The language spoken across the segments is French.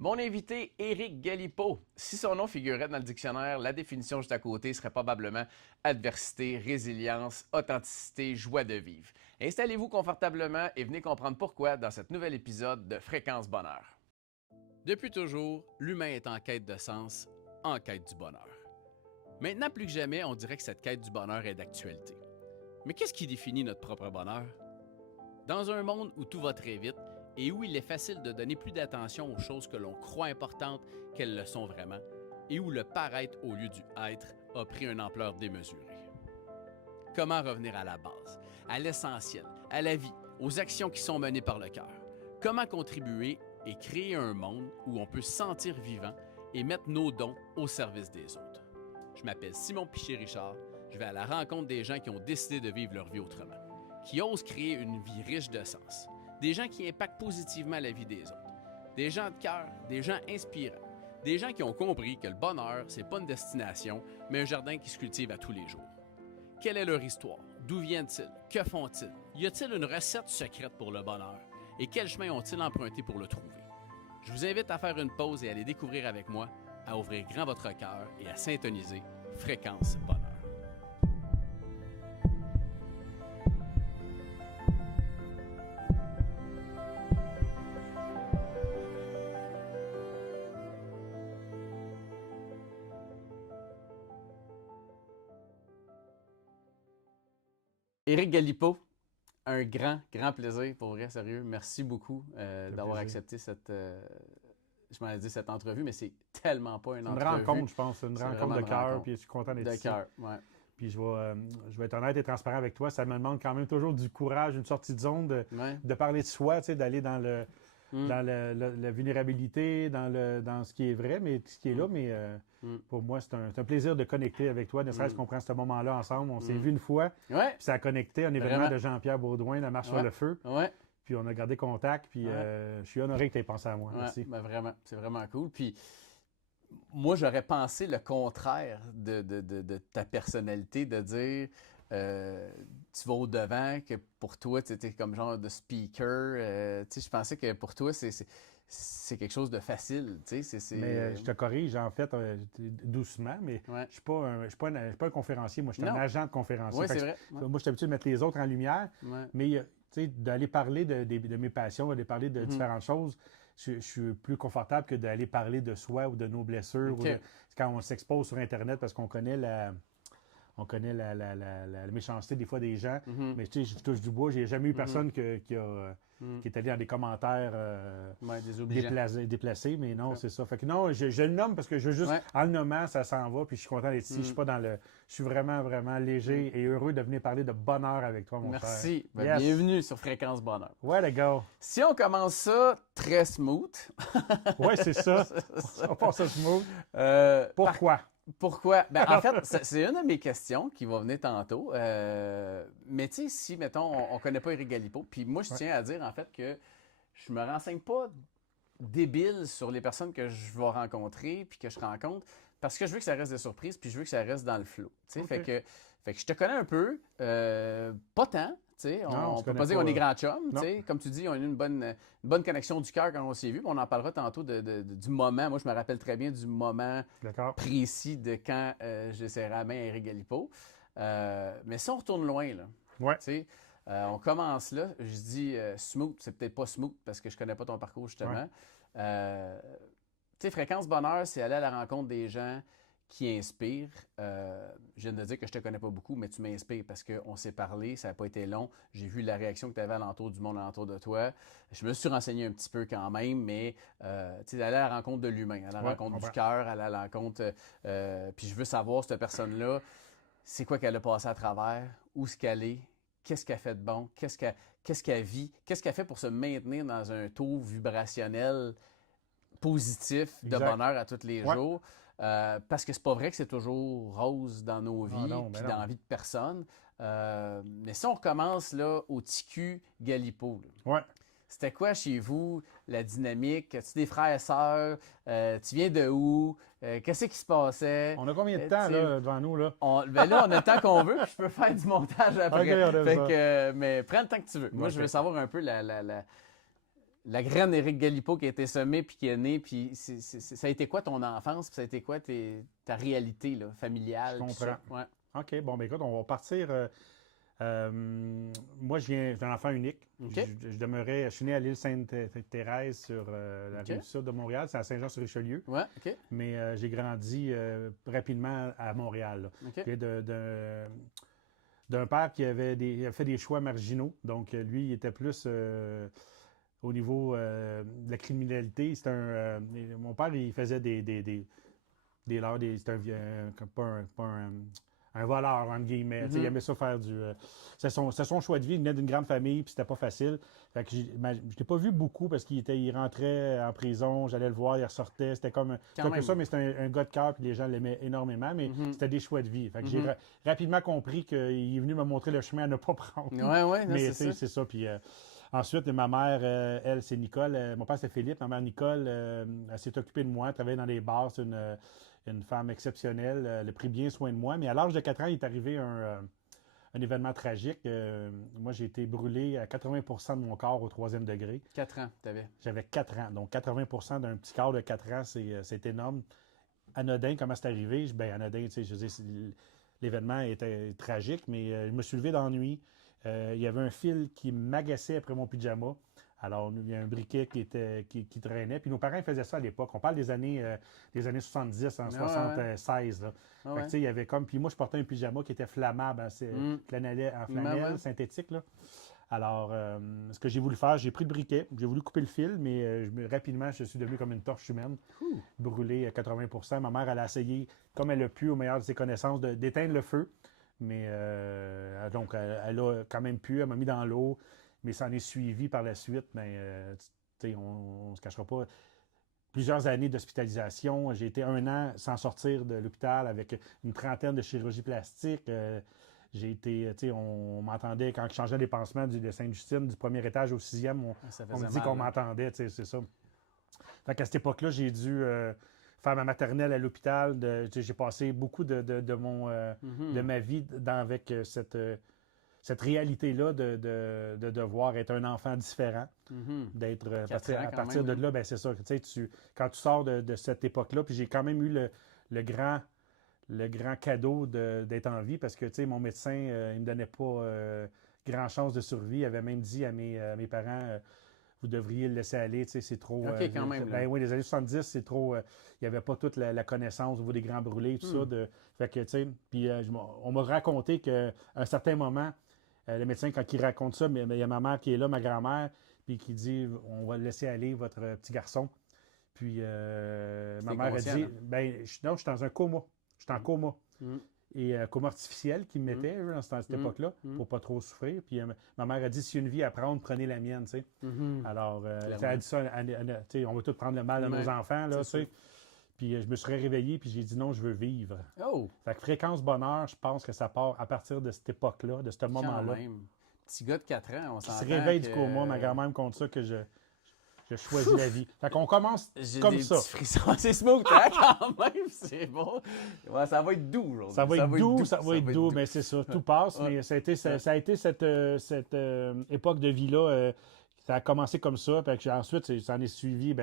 Mon invité, Éric Galipeau. Si son nom figurait dans le dictionnaire, la définition juste à côté serait probablement adversité, résilience, authenticité, joie de vivre. Installez-vous confortablement et venez comprendre pourquoi dans cet nouvel épisode de Fréquence Bonheur. Depuis toujours, l'humain est en quête de sens, en quête du bonheur. Maintenant plus que jamais, on dirait que cette quête du bonheur est d'actualité. Mais qu'est-ce qui définit notre propre bonheur? Dans un monde où tout va très vite, et où il est facile de donner plus d'attention aux choses que l'on croit importantes qu'elles le sont vraiment, et où le paraître au lieu du être a pris une ampleur démesurée. Comment revenir à la base, à l'essentiel, à la vie, aux actions qui sont menées par le cœur? Comment contribuer et créer un monde où on peut se sentir vivant et mettre nos dons au service des autres? Je m'appelle Simon Piché-Richard, je vais à la rencontre des gens qui ont décidé de vivre leur vie autrement, qui osent créer une vie riche de sens. Des gens qui impactent positivement la vie des autres. Des gens de cœur, des gens inspirants. Des gens qui ont compris que le bonheur, c'est pas une destination, mais un jardin qui se cultive à tous les jours. Quelle est leur histoire? D'où viennent-ils? Que font-ils? Y a-t-il une recette secrète pour le bonheur? Et quel chemin ont-ils emprunté pour le trouver? Je vous invite à faire une pause et à les découvrir avec moi, à ouvrir grand votre cœur et à syntoniser Fréquence Bonheur. Éric Galipeau, un grand plaisir, pour vrai, sérieux. Merci beaucoup d'avoir accepté cette, je m'en ai dit cette entrevue, mais c'est tellement pas une entrevue. Une rencontre, je pense. Une rencontre de cœur, puis je suis content d'être ici. De cœur, ouais. Puis je vais être honnête et transparent avec toi. Ça me demande quand même toujours du courage, une sortie de zone, de parler de soi, tu sais, d'aller dans la vulnérabilité, dans ce qui est vrai, mais ce qui est là. Mais pour moi, c'est un plaisir de connecter avec toi, ne serait-ce qu'on prend ce moment-là ensemble. On s'est vu une fois, puis ça a connecté un événement de Jean-Pierre Baudouin, La Marche sur le feu. Ouais. Puis on a gardé contact, puis je suis honoré que tu aies pensé à moi. Merci. Ben vraiment, c'est vraiment cool. Puis moi, j'aurais pensé le contraire de ta personnalité, de dire tu vas au-devant, que pour toi, tu étais comme genre de speaker. Tu sais, je pensais que pour toi, c'est quelque chose de facile. Tu sais, Mais je te corrige, en fait, doucement, mais je ne suis pas un conférencier. Moi, je suis un agent de conférencier. Oui, c'est vrai. Moi, je suis habitué de mettre les autres en lumière, mais tu sais, d'aller parler de mes passions, d'aller parler de différentes choses, je suis plus confortable que d'aller parler de soi ou de nos blessures. Okay. Ou quand on s'expose sur Internet parce qu'on connaît la méchanceté des fois des gens. Mais tu sais, je touche du bois. J'ai jamais eu personne qui est allé dans des commentaires déplacés. Mais non, c'est ça. Fait que non, je le nomme parce que je veux juste, en le nommant, ça s'en va. Puis je suis content d'être ici. Je suis pas dans le... Je suis vraiment, vraiment léger et heureux de venir parler de bonheur avec toi, mon frère. Merci. Ben, bienvenue sur Fréquence Bonheur. Ouais, les gars. Si on commence ça très smooth. Ouais, c'est ça. On passe ça smooth. Pourquoi? Pourquoi? Ben, en fait, c'est une de mes questions qui va venir tantôt. Mais tu sais, si, mettons, on ne connaît pas Éric Galipeau, puis moi, je tiens à dire, en fait, que je me renseigne pas débile sur les personnes que je vais rencontrer, puis que je rencontre, parce que je veux que ça reste des surprises, puis je veux que ça reste dans le flow. Tu sais, fait que je te connais un peu, pas tant. On ne peut pas dire qu'on est grands chums. Comme tu dis, on a eu une bonne connexion du cœur quand on s'est vu. On en parlera tantôt du moment. Moi, je me rappelle très bien du moment précis de quand j'ai serré la main à Éric Galipeau. Mais si on retourne loin, là, on commence là. Je dis smooth, c'est peut-être pas smooth parce que je connais pas ton parcours, justement. Fréquence Bonheur, c'est aller à la rencontre des gens qui inspire. Je viens de dire que je te connais pas beaucoup, mais tu m'inspires parce qu'on s'est parlé, ça n'a pas été long. J'ai vu la réaction que tu avais alentour du monde, alentour de toi. Je me suis renseigné un petit peu quand même, mais aller à la rencontre de l'humain, à la rencontre du cœur, à la rencontre... puis je veux savoir, cette personne-là, c'est quoi qu'elle a passé à travers, où est-ce qu'elle est, qu'est-ce qu'elle fait de bon, qu'est-ce qu'elle vit, qu'est-ce qu'elle fait pour se maintenir dans un taux vibrationnel positif de bonheur à tous les jours. Parce que c'est pas vrai que c'est toujours rose dans nos vies et dans la vie de personne. Mais si on recommence là, au TQ Galipeau, c'était quoi chez vous la dynamique? As-tu des frères et sœurs? Tu viens de où? Qu'est-ce qui se passait? On a combien de temps là, devant nous? Là? Là, on a le temps qu'on veut, puis je peux faire du montage après. Mais prends le temps que tu veux. Moi, je veux savoir un peu la graine Éric Galipeau qui a été semée puis qui est née. Puis ça a été quoi ton enfance? Puis ça a été quoi ta réalité là, familiale? Je comprends. Ouais. OK, bon, ben écoute, on va partir. Moi, j'ai un enfant unique. Okay. Je suis né à l'île Sainte-Thérèse sur la rive sud de Montréal. C'est à Saint-Jean-sur-Richelieu. Ouais, OK. Mais j'ai grandi rapidement à Montréal. Okay. D'un père qui il a fait des choix marginaux. Donc, lui, il était plus au niveau de la criminalité. Mon père, il faisait c'était un voleur, entre guillemets. Il aimait ça faire du... c'est son choix de vie. Il venait d'une grande famille, puis c'était pas facile. Fait que je ne l'ai pas vu beaucoup parce il rentrait en prison, j'allais le voir, il ressortait. C'était comme un peu ça, mais c'était un gars de cœur, puis les gens l'aimaient énormément, mais c'était des choix de vie. Fait que j'ai rapidement compris qu'il est venu me montrer le chemin à ne pas prendre. Oui, mais c'est ça. Puis ensuite, ma mère, elle, c'est Nicole. Mon père, c'est Philippe. Ma mère, Nicole, elle s'est occupée de moi, elle travaillait dans les bars. C'est une femme exceptionnelle. Elle a pris bien soin de moi. Mais à l'âge de 4 ans, il est arrivé un événement tragique. Moi, j'ai été brûlé à 80% de mon corps au 3e degré. 4 ans, tu avais? J'avais 4 ans. Donc, 80% d'un petit corps de 4 ans, c'est énorme. Anodin, comment c'est arrivé? Anodin, tu sais, je veux dire, l'événement était tragique, mais je me suis levé dans la nuit. Il y avait un fil qui m'agaçait après mon pyjama. Alors, il y a un briquet qui traînait. Puis nos parents faisaient ça à l'époque. On parle des années 70, en 76. Là. Fait que, il y avait comme... Puis moi, je portais un pyjama qui était flammable, en flanelle synthétique. Là. Alors, ce que j'ai voulu faire, j'ai pris le briquet, j'ai voulu couper le fil, mais rapidement, je suis devenu comme une torche humaine, brûlé à 80%. Ma mère, elle a essayé, comme elle a pu, au meilleur de ses connaissances, d'éteindre le feu. Mais donc, elle a quand même pu, elle m'a mis dans l'eau. Mais ça en est suivi par la suite, mais on ne se cachera pas. Plusieurs années d'hospitalisation. J'ai été 1 an sans sortir de l'hôpital avec une trentaine de chirurgies plastiques. J'ai été, on m'entendait quand je changeais les pansements de Sainte-Justine, du 1er étage au 6e, on me dit qu'on m'entendait, c'est ça. Fait qu'à cette époque-là, j'ai dû faire ma maternelle à l'hôpital. J'ai passé beaucoup de ma vie avec cette réalité-là de devoir être un enfant différent, d'être à partir de là, c'est ça. Quand tu sors de cette époque-là, puis j'ai quand même eu le grand cadeau d'être en vie parce que mon médecin, il ne me donnait pas grand chance de survie. Il avait même dit à mes parents, vous devriez le laisser aller, c'est trop... OK, quand même. Oui, les années 70, c'est trop... il n'y avait pas toute la connaissance au niveau des grands brûlés, tout ça. Fait que, puis on m'a raconté qu'à un certain moment, le médecin, quand il raconte ça, mais il y a ma mère qui est là, ma grand-mère, puis qui dit on va laisser aller votre petit garçon. Puis ma mère a dit non, je suis dans un coma. Je suis en coma. Et coma artificiel qu'il me mettait dans cette époque-là, pour pas trop souffrir. Puis ma mère a dit si y a une vie à prendre, prenez la mienne. Alors, elle a dit ça, on va tous prendre le mal à nos enfants. Là, puis je me serais réveillé, puis j'ai dit non, je veux vivre. Oh! Fait que fréquence bonheur, je pense que ça part à partir de cette époque-là, de ce moment-là. Petit gars de 4 ans, on s'entend. Qui se réveille du coma, ma grand-mère me compte ça que je choisis la vie. Fait qu'on commence comme des ça. Petits frissons. C'est smooth, hein, quand même, c'est bon. Ouais, ça va être doux aujourd'hui. Ça va être doux, mais c'est ça, tout passe. Mais ça a été cette époque de vie-là. Ça a commencé comme ça. Puis ensuite, ça en est suivi,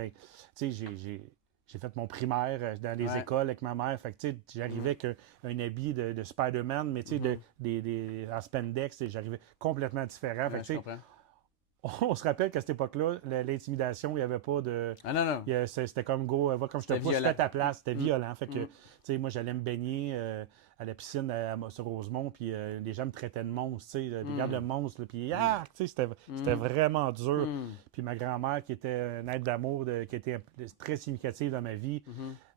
j'ai fait mon primaire dans les écoles avec ma mère. Fait que, j'arrivais avec un habit de Spider-Man, mais en spandex, j'arrivais complètement différent. Fait que, je comprends. On se rappelle qu'à cette époque-là, l'intimidation, il n'y avait pas de... Ah non. C'était comme go, va comme je te pousse, fais ta place. C'était violent. Fait que, moi, j'allais me baigner à la piscine sur Rosemont, puis les gens me traitaient de monstre, regarde le monstre, là, puis c'était vraiment dur. Puis ma grand-mère, qui était une aide d'amour, qui était très significative dans ma vie,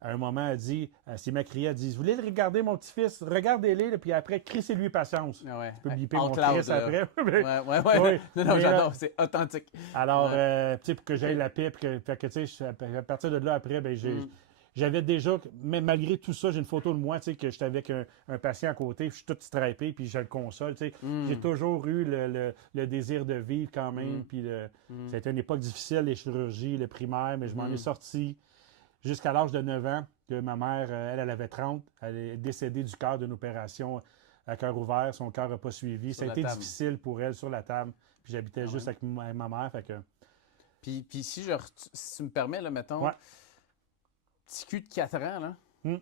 à un moment, elle dit, s'il m'a crié, elle dit, vous voulez le regarder, mon petit-fils? Regardez-les, puis après, crissez-lui patience. Ouais. Tu peux biper mon fils après. Ouais. Non, j'adore, c'est authentique. Alors, pour que j'aille la paix, à partir de là, après, j'avais déjà, mais malgré tout ça, j'ai une photo de moi, que j'étais avec un patient à côté, puis je suis tout stripé, puis je le console. J'ai toujours eu le désir de vivre quand même, puis ça a été une époque difficile, les chirurgies, le primaire, mais je m'en ai sorti jusqu'à l'âge de 9 ans, que ma mère, elle avait 30, elle est décédée du cœur d'une opération à cœur ouvert, son cœur n'a pas suivi. Ça a été difficile pour elle sur la table, puis j'habitais juste avec ma mère, fait que Puis si tu me permets, là, mettons, Ouais. petit cul de 4 ans, là, Mm.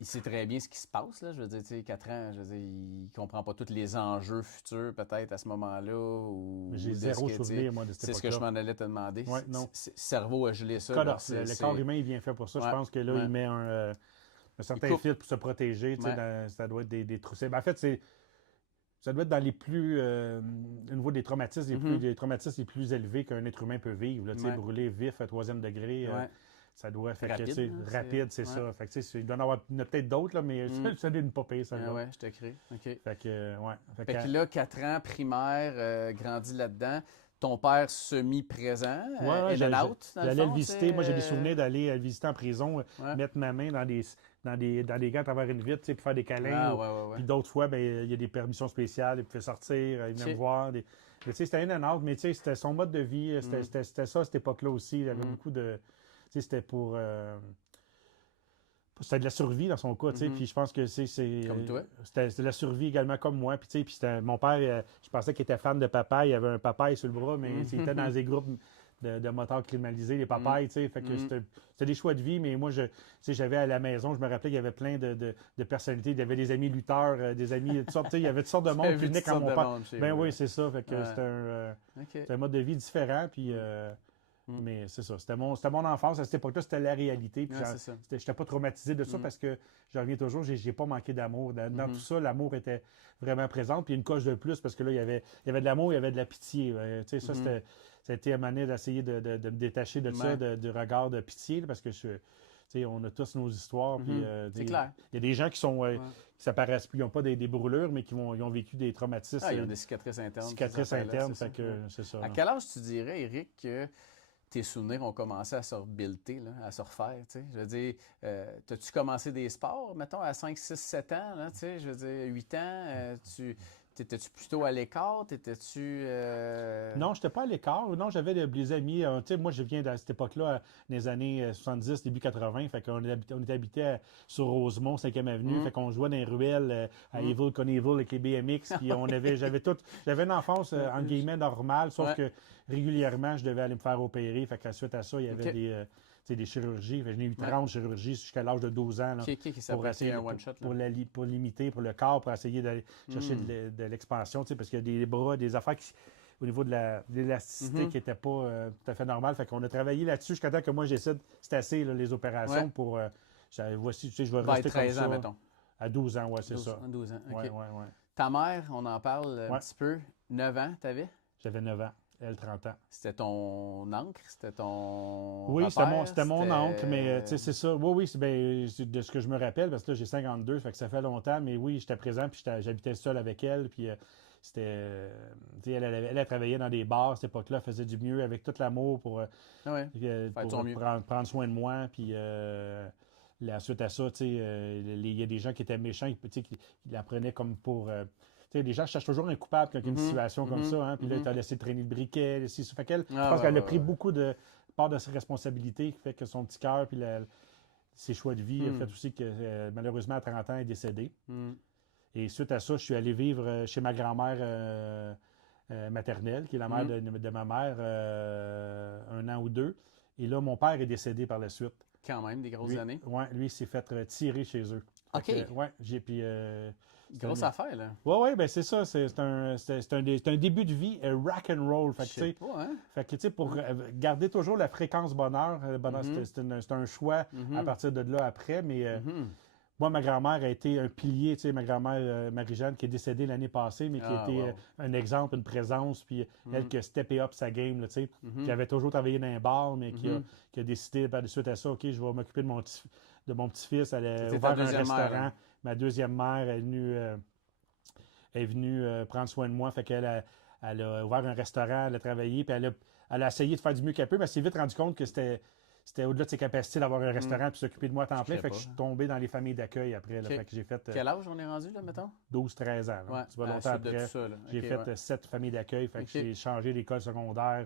il sait très bien ce qui se passe, là. Je veux dire, tu sais, 4 ans, je veux dire, il comprend pas tous les enjeux futurs, peut-être, à ce moment-là. J'ai zéro souvenir, moi, de cette C'est ce que je époque-là. m'en allais te demander. Ouais, non. Cerveau a gelé ça. Là, le corps humain, il vient fait pour ça. Ouais, Je pense que là, ouais. il met un certain coupe. filtre pour se protéger. Tu sais, Ouais. ça doit être des trous. Ben, en fait, ça doit être dans les plus. Au niveau des traumatismes, les traumatismes les plus élevés qu'un être humain peut vivre. Là, tu sais, Ouais. brûler vif à 3e degré. Ouais. Ça doit faire Rapide, que, tu sais, hein, rapide, c'est ouais. ça. Fait que, tu sais, il doit en avoir il y en a peut-être d'autres, là, mais ça n'est pas pire, ça. Ah ouais, je te crée. OK. Fait que, ouais. Fait que là, 4 ans, primaire, grandi là-dedans. Ton père semi-présent, ouais, in and out, dans le j'allais fond, le visiter. Moi, j'ai des souvenirs d'aller le visiter en prison, Ouais. mettre ma main dans des gants à travers une vitre, tu sais, pour faire des câlins. Ah, ouais. Puis d'autres fois, ben, il y a des permissions spéciales, il pouvait sortir, il venait Ok. me voir. Mais tu sais, c'était in and out, mais tu sais, c'était son mode de vie, c'était ça à cette époque-là aussi. Il y avait beaucoup de. Tu sais, c'était pour. C'était de la survie dans son cas, tu sais. Puis je pense que c'est. Comme toi. C'était de la survie également comme moi. Puis tu sais, mon père, je pensais qu'il était fan de papaye. Il avait un papaye sur le bras, mais il était dans des groupes de motards criminalisés, les papayes, tu sais. Fait que c'était des choix de vie, mais moi, tu sais, j'avais à la maison, je me rappelais qu'il y avait plein de personnalités. Il y avait des amis lutteurs, des amis de toutes sortes, tu sais, il y avait toutes sortes de monde qui venaient quand mon père. Ben oui, c'est ça. Fait que c'était un mode de vie différent. Puis. Mais c'est ça. C'était mon enfance. À cette époque-là, c'était la réalité. Puis c'est ça. je n'étais pas traumatisé de ça parce que je reviens toujours, j'ai pas manqué d'amour. Dans tout ça, l'amour était vraiment présent. Puis une coche de plus parce que là, il y avait de l'amour, il y avait de la pitié. Tu sais, ça, c'était à manière d'essayer de me détacher de ça, du regard de pitié, là, parce que tu sais, on a tous nos histoires. Puis, c'est clair. Il y a des gens qui sont qui s'apparaissent plus, ils n'ont pas des brûlures, mais ils ont vécu des traumatismes. Ah, ils ont des cicatrices internes. Cicatrices internes, fait que c'est ça. À quel âge tu dirais, Éric, que tes souvenirs ont commencé à se rebuilder, là, à se refaire, tu sais? Je veux dire, t'as-tu commencé des sports, mettons, à 5, 6, 7 ans, là, tu sais? Je veux dire, 8 ans, t'étais-tu plutôt à l'écart? T'étais-tu... Non, je n'étais pas à l'écart. Non, j'avais des amis. Tu sais, moi, je viens de cette époque-là, dans les années 70, début 80. Fait qu'on était habité sur Rosemont, 5e Avenue. Fait qu'on jouait dans les ruelles à Evil Knievel avec les BMX. Puis j'avais une enfance, entre guillemets, normale, sauf que régulièrement, je devais aller me faire opérer. Fait qu'à suite à ça, il y avait des chirurgies. J'en ai eu 30 chirurgies jusqu'à l'âge de 12 ans. Là, pour essayer un one-shot. Pour limiter, pour le corps, pour essayer d'aller chercher de l'expansion. Parce qu'il y a des bras, des affaires au niveau de l'élasticité qui n'étaient pas tout à fait normales. Fait qu'on a travaillé là-dessus jusqu'à temps que moi, j'essaie c'est assez, là, les opérations pour... voici, tu sais, je vais rester 13 comme ans, ça. mettons. À 12 ans, ouais, c'est ça. 12 ans, OK. Ouais. Ta mère, on en parle un petit peu. 9 ans, t'avais? J'avais 9 ans. Elle, 30 ans. C'était ton oncle? C'était ton Oui, papa, c'était mon oncle, mais tu sais, c'est ça. Oui, c'est de ce que je me rappelle, parce que là, j'ai 52, fait que ça fait longtemps, mais oui, j'étais présent, puis j'habitais seul avec elle, puis c'était... tu sais, elle travaillait dans des bars à cette époque-là, elle faisait du mieux avec tout l'amour pour prendre soin de moi, puis... suite à ça, tu sais, il y a des gens qui étaient méchants, qui la prenaient comme pour... tu sais, les gens cherchent toujours un coupable quand il y a une situation comme ça. Hein, puis là, tu as laissé traîner le briquet. Fait qu'elle, je pense qu'elle a pris beaucoup de part de ses responsabilités, qui fait que son petit cœur puis ses choix de vie a fait aussi que, malheureusement, à 30 ans, elle est décédée. Et suite à ça, je suis allé vivre chez ma grand-mère maternelle, qui est la mère de ma mère, 1 an ou 2. Et là, mon père est décédé par la suite. Quand même, des grosses années. Oui, lui, il s'est fait tirer chez eux. OK. Oui, puis... grosse affaire, là. Oui, ben c'est ça. C'est un début de vie rock and roll. Fait que, Je sais pas, hein? Fait que, tu sais, pour garder toujours la fréquence bonheur, c'est un choix à partir de là après. Mais moi, ma grand-mère a été un pilier. Tu sais, ma grand-mère Marie-Jeanne, qui est décédée l'année passée, mais qui a été un exemple, une présence. Puis elle qui a steppé up sa game, là, tu sais, qui avait toujours travaillé dans un bar, mais qui a décidé, par de suite à ça, OK, je vais m'occuper de mon petit-fils. Elle a ouvert un restaurant. Ma deuxième mère est venue prendre soin de moi. Fait qu'elle elle a ouvert un restaurant, elle a travaillé, puis elle a essayé de faire du mieux qu'elle peut, mais elle s'est vite rendu compte que c'était au-delà de ses capacités d'avoir un restaurant et s'occuper de moi à temps plein. Fait que je suis tombé dans les familles d'accueil après. Là, fait que j'ai fait, quel âge on est rendu, là, mettons? 12-13 ans. Là. Tu vois, longtemps après. J'ai fait 7 familles d'accueil. Fait que j'ai changé l'école secondaire,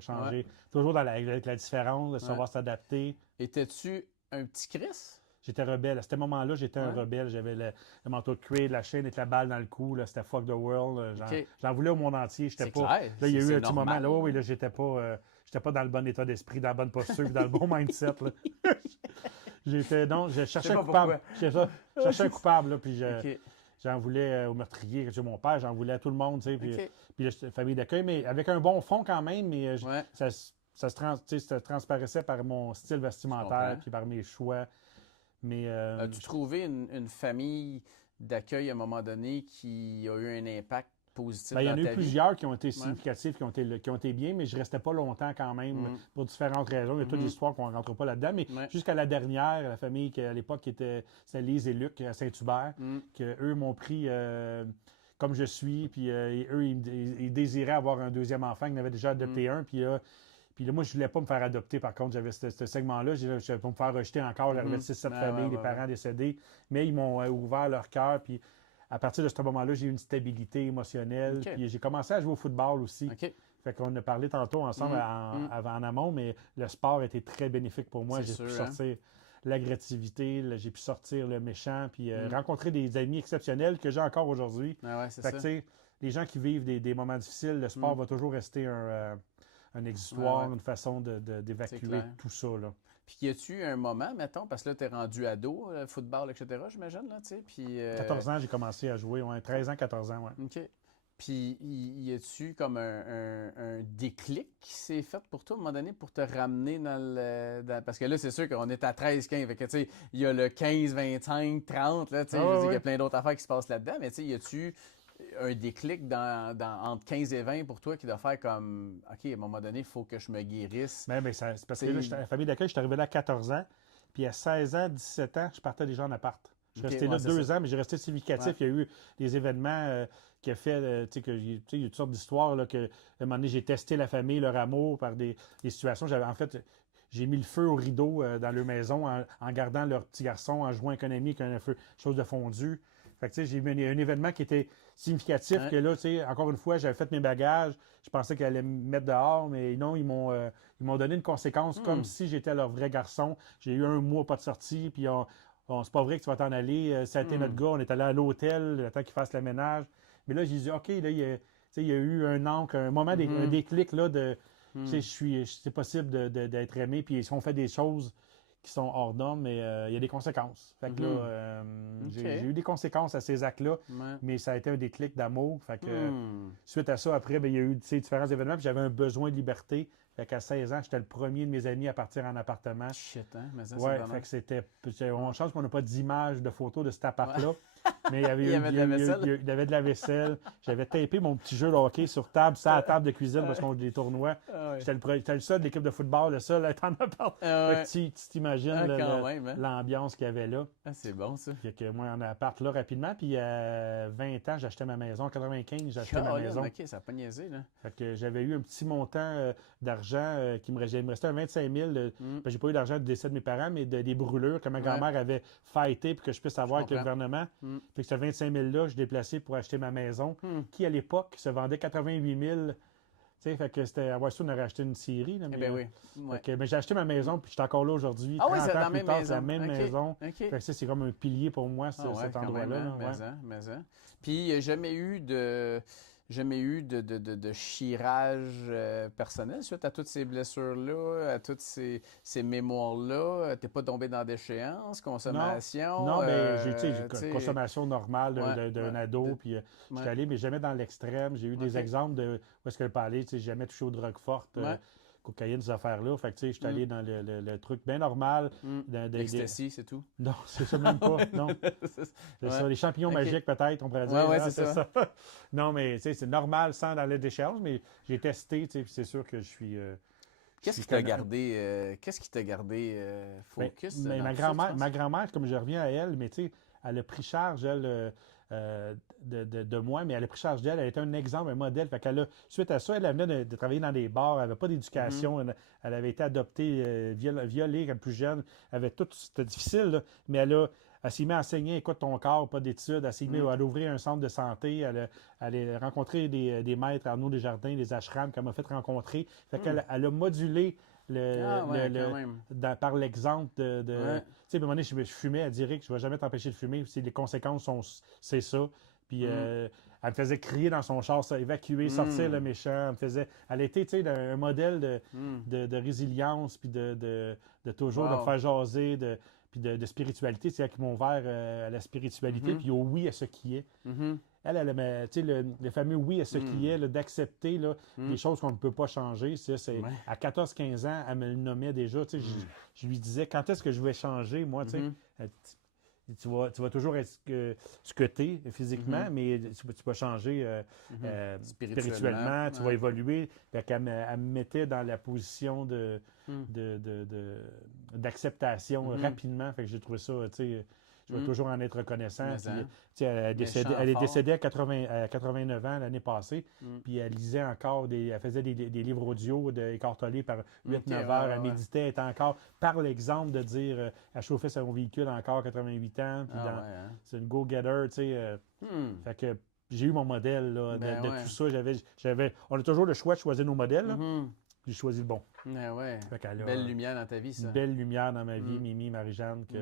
toujours avec la différence, de savoir s'adapter. Étais-tu un petit Chris? J'étais rebelle. À ce moment-là, j'étais un rebelle. J'avais le manteau de cuir, la chaîne avec la balle dans le cou. C'était fuck the world. J'en voulais au monde entier. J'étais pas. Clair. Là, il y a eu un petit moment. Là, là, j'étais pas. j'étais pas dans le bon état d'esprit, dans la bonne posture, dans le bon mindset. Là. Je cherchais un coupable. Je cherchais un coupable, là, puis j'en voulais au meurtrier, mon père, j'en voulais à tout le monde, tu sais, puis la famille d'accueil, mais avec un bon fond quand même, mais ça se transparaissait par mon style vestimentaire, puis par mes choix. Mais, as-tu trouvé une famille d'accueil à un moment donné qui a eu un impact positif dans ta vie? Il y en a eu plusieurs qui ont été significatifs, qui ont été bien, mais je ne restais pas longtemps quand même pour différentes raisons. Il y a toute l'histoire qu'on ne rentre pas là-dedans. Mais jusqu'à la dernière, la famille qui à l'époque c'était Lise et Luc à Saint-Hubert, qu'eux m'ont pris comme je suis, puis eux, ils désiraient avoir un deuxième enfant, ils en avaient déjà adopté un, puis là, moi, je ne voulais pas me faire adopter. Par contre, j'avais ce segment-là. Je voulais pas me faire rejeter encore. Il y avait 6-7 familles, des parents décédés. Mais ils m'ont ouvert leur cœur. Puis à partir de ce moment-là, j'ai eu une stabilité émotionnelle. Puis j'ai commencé à jouer au football aussi. Fait qu'on a parlé tantôt ensemble en amont, mais le sport était très bénéfique pour moi. J'ai pu sortir l'agressivité, j'ai pu sortir le méchant, puis rencontrer des amis exceptionnels que j'ai encore aujourd'hui. Fait que, les gens qui vivent des moments difficiles, le sport va toujours rester un exutoire, une façon d'évacuer tout ça. Là. Puis y a-tu un moment, mettons, parce que là, tu es rendu ado, football, etc., j'imagine, là, tu sais, puis... 14 ans, j'ai commencé à jouer, 13 ans, 14 ans, OK. Puis y a-tu comme un déclic qui s'est fait pour toi, à un moment donné, pour te ramener parce que là, c'est sûr qu'on est à 13-15, fait que, tu sais, il y a le 15, 25, 30, là, tu sais, je veux dire, il y a plein d'autres affaires qui se passent là-dedans, mais tu sais, y a-tu un déclic entre 15 et 20 pour toi qui doit faire comme, OK, à un moment donné, il faut que je me guérisse. Mais c'est parce que là, la famille d'accueil, je suis arrivé là à 14 ans, puis à 16 ans, 17 ans, je partais déjà en appart. Je suis resté là 2 ans, mais j'ai resté significatif. Il y a eu des événements qui ont fait, tu sais, il y a toutes sortes d'histoires, là, que, à un moment donné, j'ai testé la famille, leur amour par des situations. J'ai mis le feu au rideau dans leur maison en gardant leur petit garçon, en jouant un ami avec un feu, chose de fondu. Fait que, tu sais, j'ai mené un événement qui était significatif que là, tu sais, encore une fois, j'avais fait mes bagages. Je pensais qu'ils allaient me mettre dehors, mais non, ils m'ont donné une conséquence comme si j'étais leur vrai garçon. J'ai eu 1 mois pas de sortie, puis c'est pas vrai que tu vas t'en aller. Ça a été notre gars, on est allé à l'hôtel, le temps qu'il fasse le ménage. Mais là, j'ai dit, OK, là, il y a eu un moment, un déclic, là, de, tu sais, c'est possible d'être aimé, puis si on fait des choses qui sont hors normes, mais il y a des conséquences. Fait que là, j'ai eu des conséquences à ces actes-là, mais ça a été un déclic d'amour. Fait que suite à ça, après, il y a eu différents événements, puis j'avais un besoin de liberté. Fait qu'à 16 ans, j'étais le premier de mes amis à partir en appartement. Shit, hein? Mais ça, ouais, fait que c'était... On chance qu'on n'a pas d'images, de photos de cet appart-là. Mais il y avait, il y avait de la vaisselle. Il y avait de la vaisselle. J'avais tapé mon petit jeu de hockey sur table, ça à la table de cuisine parce qu'on a des tournois. J'étais le seul de l'équipe de football, le seul à être en appart. Tu t'imagines l'ambiance qu'il y avait là. Ah, c'est bon, ça. Fait que moi, en appart là rapidement. Puis à 20 ans, j'achetais ma maison. En 95, j'ai acheté ma maison. OK, ça n'a pas niaisé, là. Fait que j'avais eu un petit montant d'argent qui me restait un 25 000. J'ai pas eu d'argent du décès de mes parents, mais des brûlures que ma grand-mère avait fighté pour que je puisse avoir avec le gouvernement. Fait que ce 25 000-là, je déplaçais pour acheter ma maison, qui à l'époque se vendait 88 000. Tu sais, fait que c'était. À Washington, on aurait acheté une série. Là, mais, oui. Mais j'ai acheté ma maison, puis je suis encore là aujourd'hui. Ah oui, c'est la même maison. Fait que ça, c'est comme un pilier pour moi, cet endroit-là. Puis il n'y a jamais eu de chirage personnel suite à toutes ces blessures-là, à toutes ces mémoires-là. T'es pas tombé dans déchéance, consommation? Non, mais j'ai consommation normale d'un ado, puis je suis allé, mais jamais dans l'extrême. J'ai eu des exemples de où est-ce que le palais, j'ai jamais touché aux drogues fortes. Cocaïne, ces affaires-là. Fait que, tu sais, je suis allé dans le truc bien normal. L'ecstasy, c'est tout? Non, c'est ça même pas. Non. C'est ça. Les champignons magiques, peut-être, on pourrait dire. Oui, c'est ça. Non, mais, tu sais, c'est normal sans dans le déchéance, mais j'ai testé, tu sais, c'est sûr que je suis... Qu'est-ce qui t'a gardé focus? Ma grand-mère, comme je reviens à elle, mais tu sais, elle a pris charge, elle... de moi, mais elle a pris charge d'elle. Elle était un exemple, un modèle. Fait qu'elle suite à ça, elle venait de travailler dans des bars. Elle n'avait pas d'éducation. Elle avait été adoptée, violée comme plus jeune. C'était difficile, là, mais elle s'est mise à enseigner, écoute ton corps, pas d'études. Elle s'est mise à ouvrir un centre de santé. Elle a rencontré des maîtres, Arnaud Desjardins, des ashrams qu'elle m'a fait rencontrer. Fait qu'elle a modulé par l'exemple de tu sais, à un moment donné, je fumais, elle dirait que je ne vais jamais t'empêcher de fumer. Les conséquences c'est ça. Puis elle me faisait crier dans son char, évacuer, sortir le méchant. Elle était, tu sais, un modèle de résilience, puis de toujours de faire jaser, puis de spiritualité. C'est elle qui m'a ouvert à la spiritualité, puis au oui à ce qui est. Elle aimait, tu sais, le fameux oui à ce qui est, d'accepter les choses qu'on ne peut pas changer. À 14-15 ans, elle me le nommait déjà. Tu sais, je lui disais, quand est-ce que je vais changer, moi, tu sais? Tu vas toujours être ce que tu es physiquement, mais tu vas changer spirituellement, tu vas évoluer. Elle me mettait dans la position d'acceptation rapidement. Fait que j'ai trouvé ça, tu sais, je vais toujours en être reconnaissant. Puis, elle est décédée à 89 ans l'année passée. Puis elle lisait encore, elle faisait des livres audio écartelés par 8-9 heures. Elle méditait, elle était encore, par l'exemple de dire, elle chauffait son véhicule encore 88 ans. Puis c'est une go-getter, tu sais. Fait que j'ai eu mon modèle là, de tout ça. On a toujours le choix de choisir nos modèles. Là. J'ai choisi le bon. Belle lumière dans ta vie, ça. Une belle lumière dans ma vie, Mimi, Marie-Jeanne, que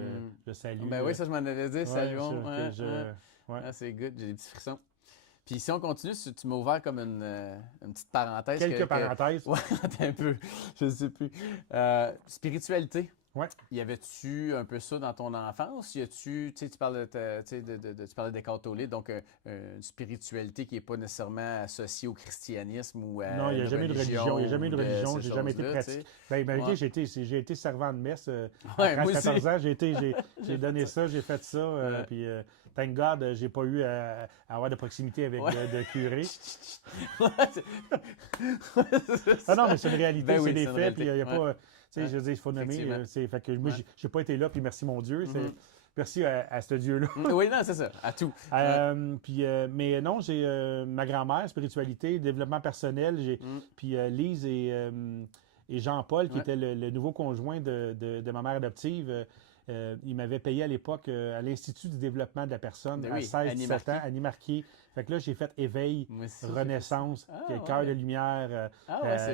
je salue. Ben oui, ça, je m'en avais dit, saluons. C'est good, j'ai des petits frissons. Puis si on continue, tu m'as ouvert comme une petite parenthèse. Quelques parenthèses. Ouais, un peu, je ne sais plus. Spiritualité. Ouais. Y avait-tu un peu ça dans ton enfance? Tu parlais tu parlais d'Eckhart Tolle, donc une spiritualité qui n'est pas nécessairement associée au christianisme ou à non, il n'y a jamais de religion. Il n'y a jamais de religion. J'ai jamais été pratique. Malgré j'ai été servant de messe. À 14 ans, j'ai donné ça, j'ai fait ça. Puis, thank God, j'ai pas eu à avoir de proximité avec de curé. Non, mais c'est une réalité, c'est des faits. Puis il n'y a pas... Tu sais, je veux dire, il faut nommer. Fait que moi, j'ai pas été là, puis merci mon Dieu. Merci à ce Dieu-là. Oui, non, c'est ça, à tout. Mais non, j'ai ma grand-mère, spiritualité, développement personnel. Puis Lise et Jean-Paul, qui était le nouveau conjoint de ma mère adoptive, il m'avait payé à l'époque à l'Institut du développement de la personne à 16-17 ans, Annie Marquis. Fait que là, j'ai fait éveil, renaissance, cœur de lumière,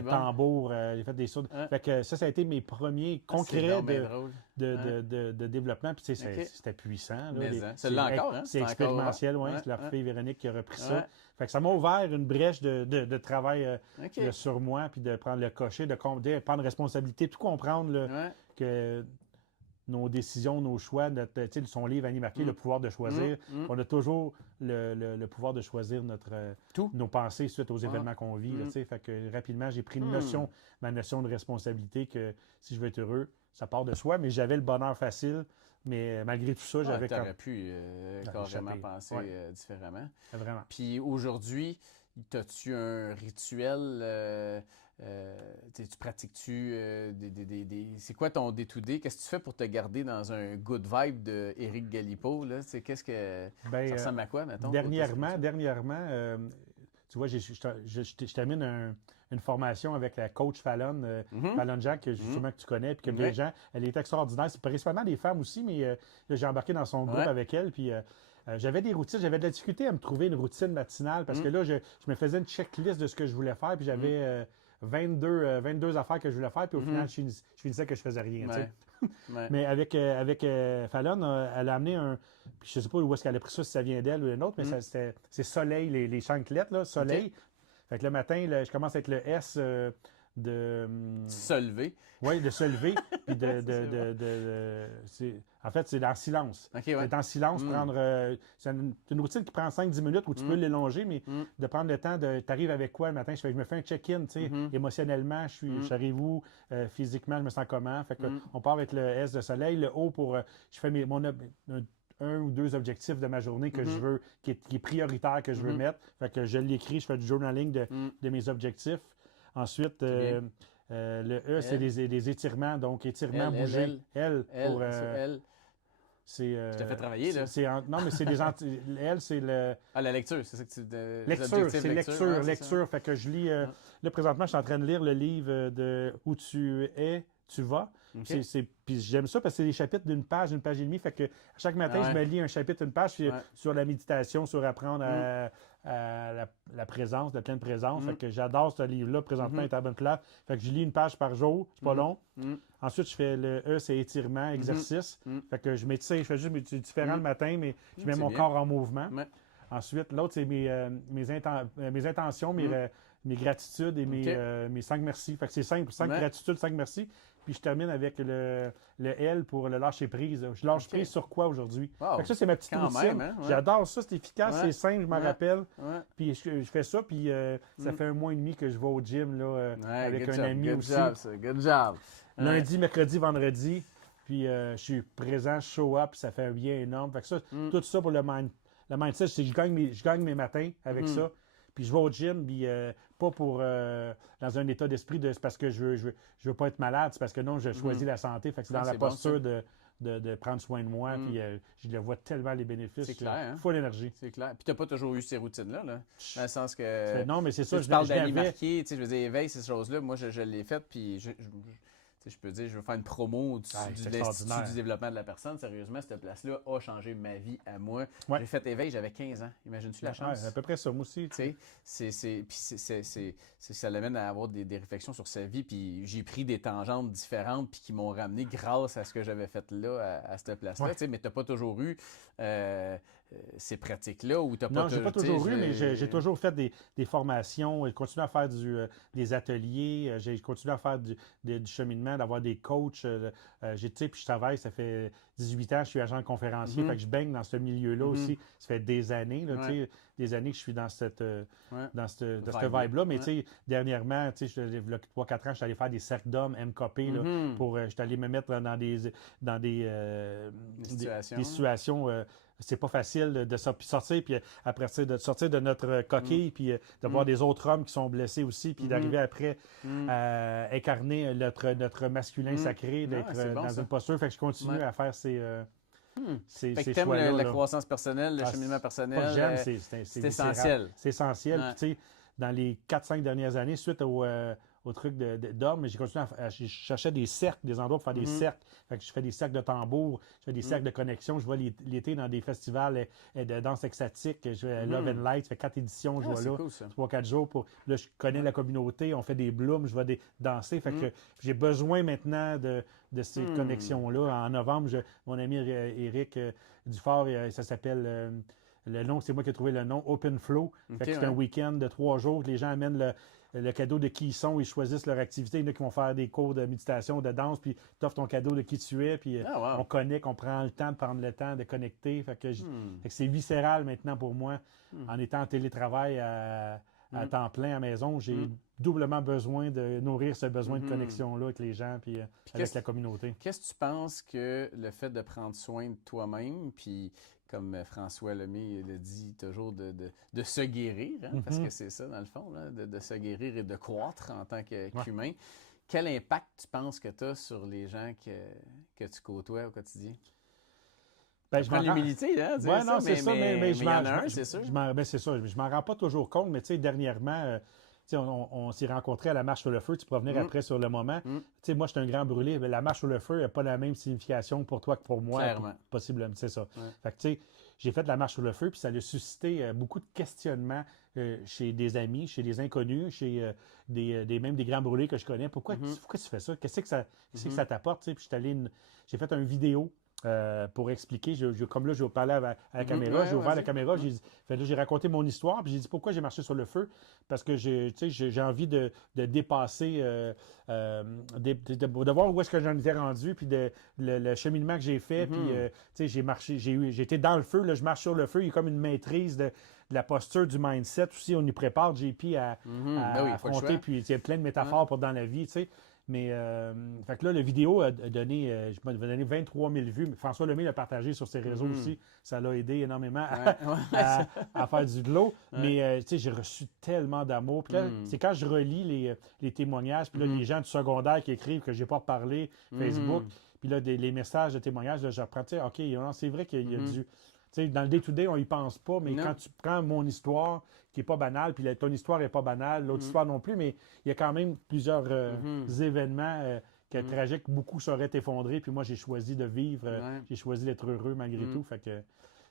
tambour, j'ai fait des sauts. Fait que ça a été mes premiers concrets de développement. Puis c'était puissant. C'est là encore, hein? C'est expérimentiel, oui. C'est leur fille Véronique qui a repris ça. Fait que ça m'a ouvert une brèche de travail sur moi, puis de prendre le cocher, de prendre responsabilité, tout comprendre que nos décisions, nos choix, son livre Annie Marquis, Le pouvoir de choisir. On a toujours le pouvoir de choisir nos pensées suite aux événements qu'on vit. Fait que rapidement, j'ai pris ma notion de responsabilité que si je veux être heureux, ça part de soi, mais j'avais le bonheur facile. Mais malgré tout ça, j'avais... Tu aurais pu carrément penser différemment. Vraiment. Puis aujourd'hui, as-tu un rituel... tu pratiques-tu c'est quoi ton day-to-day? Qu'est-ce que tu fais pour te garder dans un good vibe de Éric Galipeau? Là? Qu'est-ce que ça ressemble à quoi, mettons? Dernièrement, tu vois, je termine une formation avec la coach Fallon, Fallon Jack, que justement que tu connais, puis que des gens, elle est extraordinaire. C'est principalement des femmes aussi, mais j'ai embarqué dans son groupe avec elle, puis... j'avais des routines, j'avais de la difficulté à me trouver une routine matinale parce que là, je me faisais une checklist de ce que je voulais faire, puis j'avais 22 affaires que je voulais faire, puis au final, je finissais que je faisais rien. Mais avec Fallon, elle a amené puis je sais pas où est-ce qu'elle a pris ça, si ça vient d'elle ou d'une autre, mais c'est Soleil, les chanclettes, là, Soleil. Fait que le matin, je commence avec le S de... Se lever. Oui, de se lever. Puis en fait, c'est dans le silence. C'est en silence, prendre... c'est une routine qui prend 5-10 minutes où tu peux l'élonger, mais de prendre le temps de... T'arrives avec quoi le matin? Je me fais un check-in, tu sais. Émotionnellement, j'arrive où? Physiquement, je me sens comment? Fait que on part avec le S de soleil. Le O pour... je fais un ou deux objectifs de ma journée que je veux, qui est prioritaire, que je veux mettre. Fait que je l'écris, je fais du journaling de mes objectifs. Ensuite, le E, c'est des étirements. Donc, étirements, bouger. L pour... Je t'ai fait travailler, là. Non, mais c'est des L, c'est le... Ah, la lecture, c'est ça que tu... Lecture. Fait que je lis... Là, présentement, je suis en train de lire le livre de « Où tu es, tu vas ». Puis j'aime ça parce que c'est des chapitres d'une page et demie. Fait que chaque matin, je me lis un chapitre, une page sur la méditation, sur apprendre à la présence, la pleine présence. Fait que j'adore ce livre-là. Présentement, il est à la bonne place. Fait que je lis une page par jour. C'est pas long. Ensuite, je fais le E, c'est étirement, exercice. Fait que je m'étire. Je fais juste différent le matin, mais je mets mon corps en mouvement. Ensuite, l'autre, c'est mes intentions, mes gratitudes et mes 5 merci. Fait que c'est 5 gratitudes, 5 merci. Puis je termine avec le L pour le lâcher prise. Je lâche prise sur quoi aujourd'hui? Wow. Fait que ça, c'est ma petite routine. Même, hein? J'adore ça, c'est efficace, c'est simple, je m'en rappelle. Ouais. Puis je fais ça, puis ça fait 1 mois et demi que je vais au gym là, avec un ami aussi. Good job. Lundi, mercredi, vendredi. Puis je suis présent, je show up, ça fait un bien énorme. Fait que ça, tout ça pour le mindset, c'est que je gagne mes matins avec ça. Puis je vais au gym, puis pas pour dans un état d'esprit c'est parce que je veux pas être malade, c'est parce que non, je choisis la santé. Fait que c'est dans la posture de prendre soin de moi, puis je le vois tellement les bénéfices. C'est clair, hein? Full énergie. C'est clair. Puis tu n'as pas toujours eu ces routines-là, là, dans le sens que... Non, mais c'est ça, tu parles d'amis marqués, je veux dire, éveil, ces choses-là, moi, je l'ai fait, puis je peux dire, je veux faire une promo de l'Institut du développement de la personne. Sérieusement, cette place-là a changé ma vie à moi. J'ai fait éveil, j'avais 15 ans. Imagines-tu la chance? À peu près ça, moi aussi. Ça l'amène à avoir des réflexions sur sa vie. Puis j'ai pris des tangentes différentes puis qui m'ont ramené grâce à ce que j'avais fait là, à cette place-là. Mais tu n'as pas toujours eu ces pratiques-là ou tu n'as pas... Non, j'ai pas toujours eu, mais j'ai toujours fait des formations. J'ai continué à faire des ateliers. J'ai continué à faire du cheminement, d'avoir des coachs. Puis je travaille, ça fait 18 ans, je suis agent conférencier, fait que je baigne dans ce milieu-là aussi. Ça fait des années, des années que je suis dans cette vibe-là. Mais dernièrement, il y a 3-4 ans, je suis allé faire des cercles d'hommes MKP je suis allé me mettre dans des situations c'est pas facile de sortir, puis après de sortir de notre coquille, puis de voir des autres hommes qui sont blessés aussi, puis d'arriver après à incarner notre masculin sacré, d'être dans une posture. Fait que je continue à faire ces fait que t'aimes la croissance personnelle, le cheminement personnel. J'aime, c'est essentiel. C'est essentiel. Puis, tu sais, dans les 4-5 dernières années, suite au truc d'hommes, j'ai continué je cherchais des cercles, des endroits pour faire des cercles. Fait que je fais des cercles de tambour, je fais des cercles de connexion. Je vais l'été dans des festivals de danse extatique. Je vais à Love and Light, ça fait 4 éditions, je vais là, cool, 3-4 jours. Là, je connais la communauté, on fait des blooms, je vais danser. Fait que j'ai besoin maintenant de ces connexions-là. En novembre, mon ami Éric Dufort, ça s'appelle... le nom, c'est moi qui ai trouvé le nom, Open Flow. C'est un week-end de 3 jours que les gens amènent le cadeau de qui ils sont, ils choisissent leur activité. Il y en a qui vont faire des cours de méditation, de danse, puis tu offres ton cadeau de qui tu es, puis on connecte, on prend le temps de prendre le temps de connecter. Fait que c'est viscéral maintenant pour moi. En étant en télétravail à temps plein à la maison, j'ai doublement besoin de nourrir ce besoin de connexion-là avec les gens, puis avec la communauté. Qu'est-ce que tu penses que le fait de prendre soin de toi-même, puis comme François Lemay le dit toujours, de se guérir, parce que c'est ça dans le fond, là, de se guérir et de croître en tant qu'humain. Quel impact tu penses que tu as sur les gens que tu côtoies au quotidien? Ben, je prends l'humilité, hein? Oui, non, c'est ça, mais il y en a un, c'est sûr. C'est ça, je m'en rends pas toujours compte, mais tu sais, dernièrement... on s'est rencontrés à la marche sur le feu. Tu pourras venir après sur le moment. Moi, je suis un grand brûlé. Mais la marche sur le feu n'a pas la même signification pour toi que pour moi. Clairement. Possiblement, c'est ça. Fait que, j'ai fait la marche sur le feu, puis ça a suscité beaucoup de questionnements chez des amis, chez des inconnus, chez même des grands brûlés que je connais. Pourquoi tu fais ça? Qu'est-ce que ça t'apporte? Puis j'ai fait une vidéo pour expliquer, comme là, je vais parler à la caméra, j'ai ouvert la caméra, j'ai raconté mon histoire, puis j'ai dit pourquoi j'ai marché sur le feu, parce que j'ai envie de dépasser, de voir où est-ce que j'en étais rendu, puis le cheminement que j'ai fait, puis j'ai été dans le feu, là, je marche sur le feu, il y a comme une maîtrise de la posture, du mindset aussi, on y prépare JP à affronter, puis il y a plein de métaphores pour dans la vie, tu sais. Mais, fait que là, la vidéo a donné, je m'avais donné 23 000 vues. François Lemay l'a partagé sur ses réseaux aussi. Ça l'a aidé énormément à faire du glow. Mais, tu sais, j'ai reçu tellement d'amour. Puis là, c'est quand je relis les témoignages, puis là, les gens du secondaire qui écrivent que je n'ai pas reparlé, Facebook, puis là, les messages de témoignages, là, j'apprends, tu sais, OK, c'est vrai qu'il y a du... Tu sais, dans le day-to-day, on y pense pas, mais quand tu prends mon histoire, qui n'est pas banale, puis ton histoire n'est pas banale, l'autre histoire non plus, mais il y a quand même plusieurs événements tragiques, beaucoup seraient effondrés, puis moi, j'ai choisi de vivre, j'ai choisi d'être heureux malgré tout. Fait que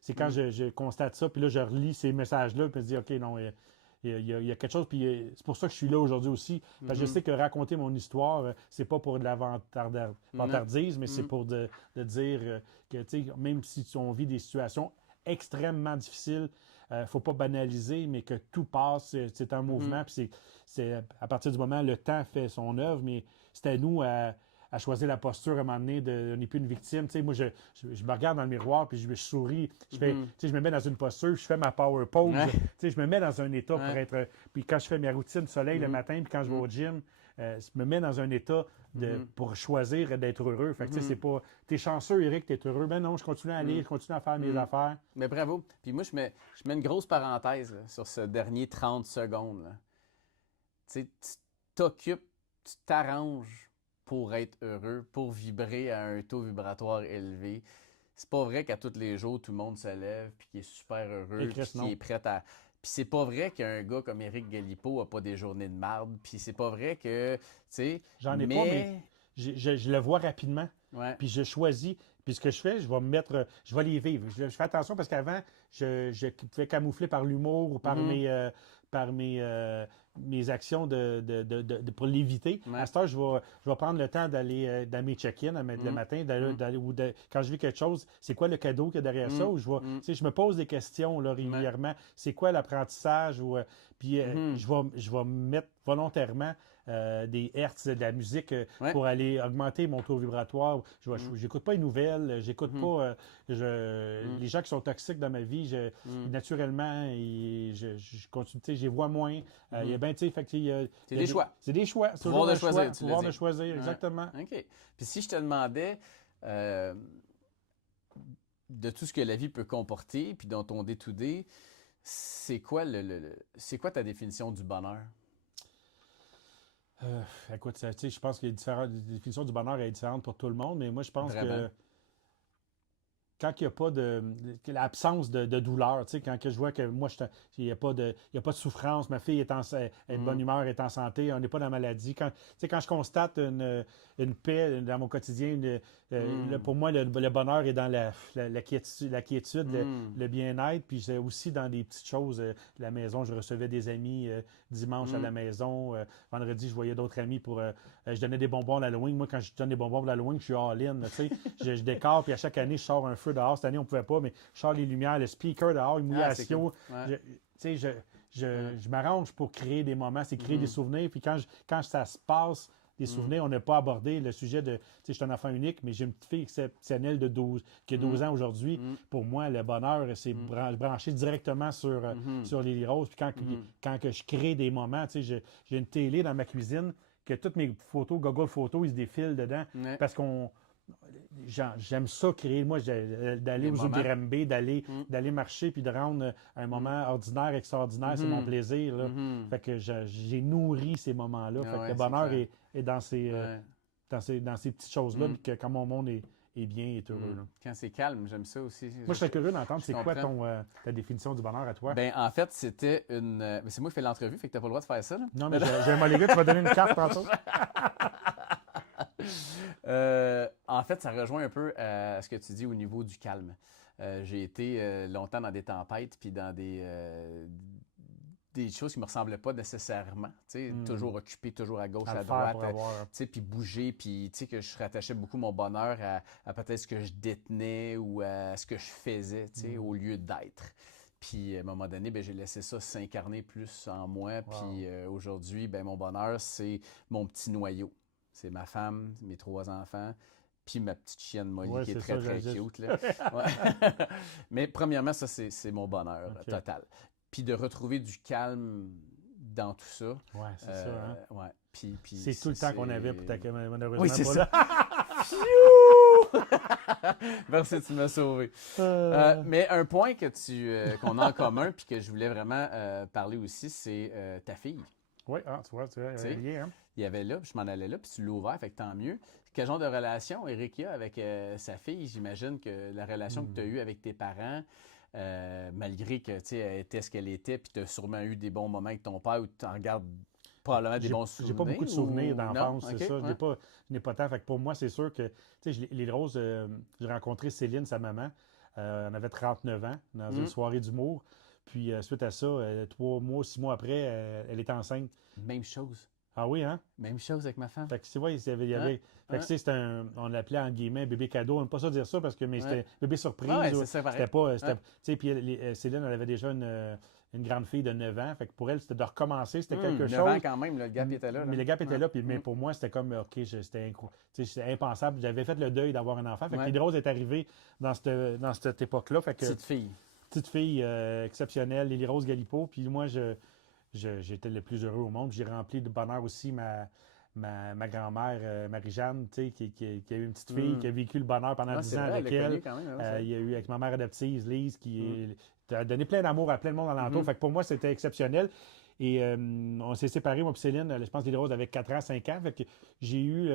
c'est quand je constate ça, puis là, je relis ces messages-là, puis je me dis, OK, non, il y a quelque chose, puis c'est pour ça que je suis là aujourd'hui aussi. Parce que je sais que raconter mon histoire, c'est pas pour de la vantardise, mais c'est pour de dire que, tu sais, même si on vit des situations extrêmement difficiles, faut pas banaliser, mais que tout passe, c'est un mouvement, puis c'est à partir du moment où le temps fait son œuvre, mais c'est à nous à choisir la posture à un moment donné, on n'est plus une victime. Tu sais, moi, je me regarde dans le miroir, puis je souris, tu sais, je me mets dans une posture, je fais ma power pose, tu sais, je me mets dans un état pour être... Puis quand je fais mes routines de soleil le matin, puis quand je vais au gym, je me mets dans un état pour choisir d'être heureux. Fait que, tu sais, c'est pas... T'es chanceux, Éric, t'es heureux. Ben non, je continue à aller, je continue à faire mes affaires. Mais bravo. Puis moi, je mets une grosse parenthèse là, sur ce dernier 30 secondes. Là. Tu sais, tu t'occupes, tu t'arranges pour être heureux, pour vibrer à un taux vibratoire élevé. C'est pas vrai qu'à tous les jours, tout le monde se lève puis qu'il est super heureux, puis qu'il est prêt à... Puis c'est pas vrai qu'un gars comme Éric Galipeau a pas des journées de marde, puis c'est pas vrai que, tu sais... J'en ai pas, mais je le vois rapidement, puis je choisis. Puis ce que je fais, je vais me mettre... Je vais les vivre. Je fais attention parce qu'avant, je pouvais camoufler par l'humour ou par mes actions pour l'éviter. À ce temps, je vais prendre le temps d'aller dans mes check-in le matin, quand je vis quelque chose, c'est quoi le cadeau qu'il y a derrière ça? Ou je me pose des questions là, régulièrement. C'est quoi l'apprentissage? Puis je vais me mettre volontairement des hertz de la musique pour aller augmenter mon taux vibratoire. J'écoute pas les nouvelles, j'écoute pas les gens qui sont toxiques dans ma vie. Naturellement, je continue, je les vois moins. Il y a bien, tu sais, fait que c'est des choix. C'est des choix. C'est pouvoir de choisir. Pouvoir de choisir, exactement. OK. Puis si je te demandais de tout ce que la vie peut comporter, puis dans ton day-to-day, c'est quoi ta définition du bonheur? Écoute, je pense que la définition du bonheur est différente pour tout le monde, mais moi, je pense que quand il n'y a pas l'absence de douleur, quand je vois que moi, il n'y a pas de souffrance, ma fille est de bonne humeur, est en santé, on n'est pas dans la maladie. Quand je constate une paix dans mon quotidien, pour moi, le bonheur est dans la quiétude, le bien-être, puis c'est aussi dans des petites choses. La maison, je recevais des amis dimanche à la maison. Vendredi, je voyais d'autres amis je donnais des bonbons à l'Halloween. Moi, quand je donne des bonbons à l'Halloween, je suis all-in. Je décore, puis à chaque année, je sors un feu dehors. Cette année, on ne pouvait pas, mais je sors les lumières, le speaker dehors, une mouillation. Je m'arrange pour créer des moments, c'est créer des souvenirs. Puis quand ça se passe, des souvenirs, on n'a pas abordé le sujet de... Je suis un enfant unique, mais j'ai une petite fille exceptionnelle qui a 12 ans aujourd'hui. Pour moi, le bonheur, c'est branché directement sur les roses. Puis quand que je crée des moments, j'ai une télé dans ma cuisine que toutes mes photos, Google Photos, ils se défilent dedans. Parce j'aime ça créer, moi, d'aller aux Ubirambe, d'aller marcher puis de rendre un moment ordinaire, extraordinaire, c'est mon plaisir. Là. Fait que j'ai nourri ces moments-là. Fait que le bonheur est dans ces petites choses-là, puis que quand mon monde est bien, est heureux. Là. Quand c'est calme, j'aime ça aussi. Moi, je serais curieux d'entendre, c'est quoi ta définition du bonheur à toi? Ben, en fait, c'était une... c'est moi qui fais l'entrevue, fait que t'as pas le droit de faire ça. Là. Non, mais j'ai un molégué, tu vas donner une carte tantôt. En fait, ça rejoint un peu à ce que tu dis au niveau du calme. J'ai été longtemps dans des tempêtes puis dans des choses qui ne me ressemblaient pas nécessairement. Toujours occupé, toujours à gauche, à droite. Puis bouger, puis que je rattachais beaucoup mon bonheur à peut-être ce que je détenais ou à ce que je faisais au lieu d'être. Puis à un moment donné, j'ai laissé ça s'incarner plus en moi. Puis aujourd'hui, mon bonheur, c'est mon petit noyau. C'est ma femme, mes 3 enfants, puis ma petite chienne Molly qui est très, très cute. Là. Mais premièrement, ça, c'est mon bonheur total. Puis de retrouver du calme dans tout ça. Oui, c'est ça. Hein? Ouais. Puis c'est tout le temps qu'on avait pour malheureusement. Oui, c'est ça. Merci, tu m'as sauvé. Mais un point qu'on a en commun, puis que je voulais vraiment parler aussi, c'est ta fille. Oui, tu vois, il y avait lié, hein? Il y avait là, puis je m'en allais là, puis tu l'as ouvert, fait que tant mieux. Quel genre de relation Éric a avec sa fille? J'imagine que la relation que tu as eue avec tes parents, malgré que elle était ce qu'elle était, puis tu as sûrement eu des bons moments avec ton père où tu en gardes probablement des bons souvenirs. J'ai pas beaucoup de souvenirs d'enfance, c'est ça. Je n'ai pas tant. Fait que pour moi, c'est sûr que les Roses, j'ai rencontré Céline, sa maman. On avait 39 ans dans une soirée d'humour. Puis suite à ça, 3 mois, 6 mois après, elle est enceinte. Même chose. Ah oui, hein? Même chose avec ma femme. Fait que, tu vois, fait que, c'était on l'appelait, en guillemets, bébé cadeau. On n'aime pas ça dire ça, parce que, mais c'était bébé surprise. Ouais, c'est ça, pareil. C'était pas, tu sais, puis Céline, elle avait déjà une grande fille de 9 ans. Fait que pour elle, c'était de recommencer, c'était quelque 9 chose. ans quand même, là, le gap était là. Mais le gap était là, puis, mais pour moi, c'était comme, OK, c'était impensable. J'avais fait le deuil d'avoir un enfant. Fait que Lily Rose est arrivée dans cette époque-là. Fait que, petite fille exceptionnelle, Lily Rose Galipeau. Puis moi, j'étais le plus heureux au monde. J'ai rempli de bonheur aussi ma grand-mère, Marie-Jeanne, qui a eu une petite fille, qui a vécu le bonheur pendant 10 ans avec elle. Quand même, il y a eu avec ma mère adoptive, Lise, qui a donné plein d'amour à plein de monde alentour. Fait que pour moi, c'était exceptionnel. Et on s'est séparés, moi et Céline, je pense que Lily Rose avait 4 ans, 5 ans. Fait que j'ai eu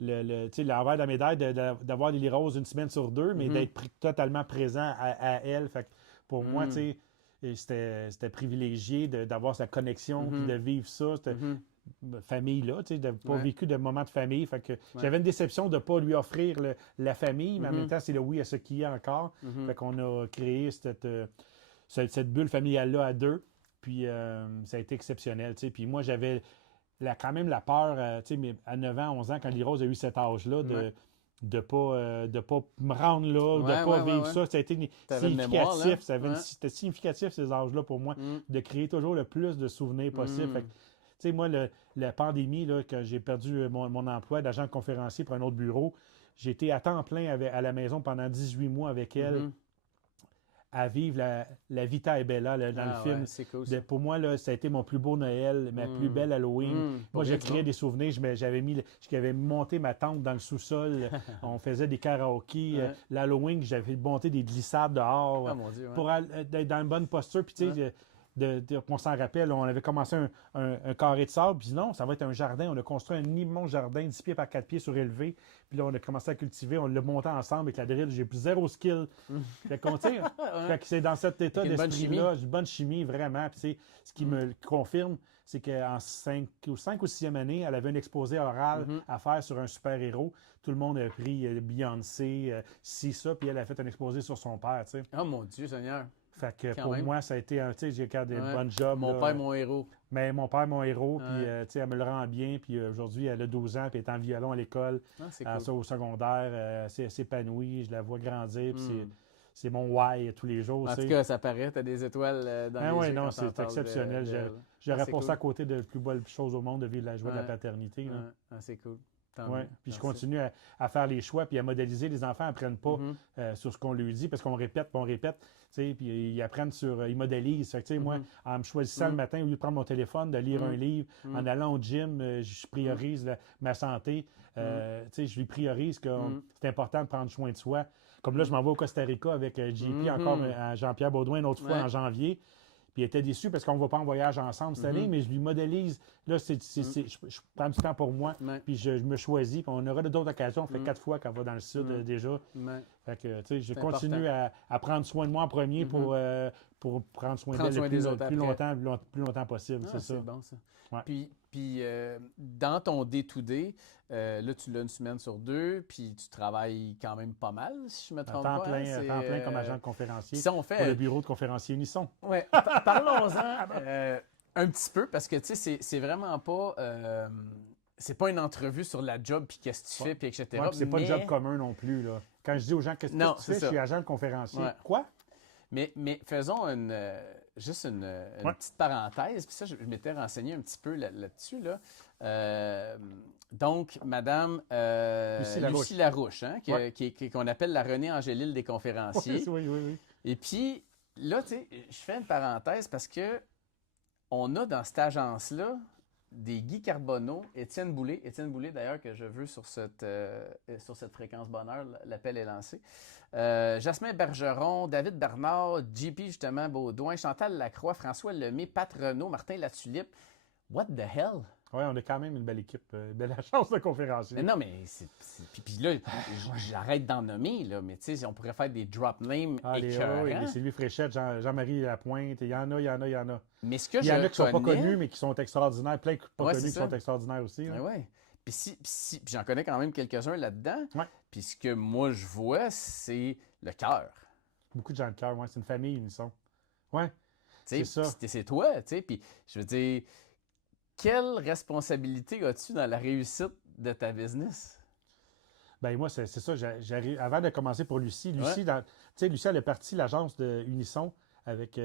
l'envers de la médaille d'avoir Lily Rose une semaine sur deux, mais d'être totalement présent à elle. Fait que pour moi, c'était privilégié d'avoir sa connexion, puis de vivre ça, cette famille-là, de n'avoir pas vécu de moments de famille. Fait que j'avais une déception de ne pas lui offrir la famille, mais en même temps, c'est le oui à ce qu'il y a encore. Fait qu'on a créé cette bulle familiale-là à deux, puis ça a été exceptionnel. Puis moi, j'avais quand même la peur, mais à 9 ans, 11 ans, quand Lily Rose a eu cet âge-là, de pas me rendre là, de ne pas vivre ça. Ça a été significatif. C'était significatif, ces âges-là, pour moi, de créer toujours le plus de souvenirs possible. Fait que, moi, la pandémie, là, quand j'ai perdu mon emploi d'agent de conférencier pour un autre bureau, j'ai été à temps plein à la maison pendant 18 mois avec elle, à vivre la Vita e Bella dans le film. Ouais, c'est cool, ça. Pour moi, là, ça a été mon plus beau Noël, ma plus belle Halloween. Moi, j'ai créé des souvenirs. J'avais monté ma tente dans le sous-sol. On faisait des karaokés. L'Halloween, j'avais monté des glissades dehors. Ah, mon Dieu, pour être dans une bonne posture. Puis, tu sais, on s'en rappelle, on avait commencé un carré de sable, puis non, ça va être un jardin. On a construit un immense jardin, 10 pieds par 4 pieds surélevé. Puis là, on a commencé à cultiver, on l'a monté ensemble avec la drill. J'ai plus zéro skill. Fait que c'est dans cet état d'esprit-là, une bonne chimie, vraiment. Puis ce qui me confirme, c'est qu'en 5 ou 6e année, elle avait un exposé oral à faire sur un super-héros. Tout le monde a pris Beyoncé, ça, puis elle a fait un exposé sur son père, tu sais. Oh mon Dieu, Seigneur! Fait que pour moi, ça a été j'ai fait des bonnes jobs. Mon père, mon héros. Mais mon père, mon héros, puis elle me le rend bien. Puis aujourd'hui, elle a 12 ans, puis elle est en violon à l'école. Cool. Au secondaire, elle s'épanouit, je la vois grandir, puis c'est mon why tous les jours. En tout cas, ça paraît, tu as des étoiles dans les yeux. Non, c'est exceptionnel. J'aurais pas ça à côté de la plus belle chose au monde, de vivre la joie de la paternité. C'est cool. Puis je continue à faire les choix, puis à modéliser. Les enfants n'apprennent pas sur ce qu'on lui dit, parce qu'on répète, puis on répète, puis ils apprennent ils modélisent. Fait que, moi, en me choisissant le matin, au lieu de prendre mon téléphone, de lire un livre, en allant au gym, je priorise ma santé. Je lui priorise que c'est important de prendre soin de soi. Comme là, je m'en vais au Costa Rica avec JP, encore à Jean-Pierre Baudouin, une autre fois en janvier. Puis il était déçu parce qu'on ne va pas en voyage ensemble cette année, mais je lui modélise. Là, je prends du temps pour moi, puis je me choisis. Puis on aura d'autres occasions. On fait 4 fois qu'on va dans le sud déjà. Fait que, je continue à prendre soin de moi en premier pour prendre soin d'elle le plus longtemps possible. C'est ça. C'est bon, ça. Ouais. Puis dans ton day-to-day, là, tu l'as une semaine sur 2, puis tu travailles quand même pas mal, si je me trompe pas. Temps plein comme agent de conférencier pour le bureau de conférencier Unisson. Oui, parlons-en un petit peu, parce que, tu sais, c'est vraiment pas... c'est pas une entrevue sur la job, puis qu'est-ce que tu fais, puis etc. Ouais, c'est pas de job commun non plus, là. Quand je dis aux gens, qu'est-ce que tu fais, je suis agent de conférencier. Ouais. Quoi? Mais faisons juste une petite parenthèse, puis ça, je m'étais renseigné un petit peu là-dessus, là. Donc, Madame Lucie Larouche, hein, qu'on appelle la Renée Angélil des conférenciers. Oui. Et puis, là, tu sais, je fais une parenthèse parce que on a dans cette agence-là des Guy Carbonneau, Étienne Boulay, d'ailleurs, que je veux sur cette fréquence bonheur, l'appel est lancé. Jasmin Bergeron, David Bernard, JP, justement, Baudouin, Chantal Lacroix, François Lemay, Pat Renaud, Martin Latulippe. What the hell? Oui, on a quand même une belle équipe, belle agence de conférenciers. Mais non, mais puis là, j'arrête d'en nommer, là, mais tu sais, on pourrait faire des drop names écœurants. Oui, Sylvie Fréchette, Jean-Marie Lapointe, il y en a. Mais ce que il y en a qui ne sont pas connus, mais qui sont extraordinaires. Plein de pas connus qui sont extraordinaires aussi. Oui. Puis j'en connais quand même quelques-uns là-dedans. Ouais. Puis ce que moi, je vois, c'est le cœur. Beaucoup de gens de cœur, oui. C'est une famille, Unisson. Oui, c'est ça. C'est toi, tu sais. Puis je veux dire... Quelle responsabilité as-tu dans la réussite de ta business? Ben moi, c'est ça. Avant de commencer pour Lucie, Ouais. Lucie, elle est partie l'agence de Unisson avec,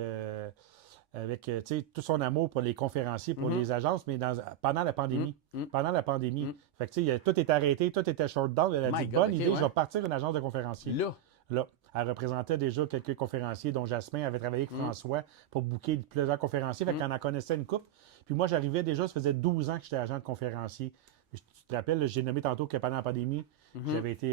tout son amour pour les conférenciers, pour Mhm. les agences, mais pendant la Mhm. pandémie. Mhm. Pendant la pandémie. Mhm. Fait que, tout était arrêté, tout était short down. Elle a My dit, God, bonne OK, idée, je ouais. vais partir une agence de conférenciers. Là. Là, elle représentait déjà quelques conférenciers, dont Jasmin avait travaillé avec Mhm. François pour booker plusieurs conférenciers. Fait Mhm. qu'elle en connaissait une couple. Puis moi, j'arrivais déjà, ça faisait 12 ans que j'étais agent de conférencier. Tu te rappelles, j'ai nommé tantôt que pendant la pandémie, Mhm. j'avais été,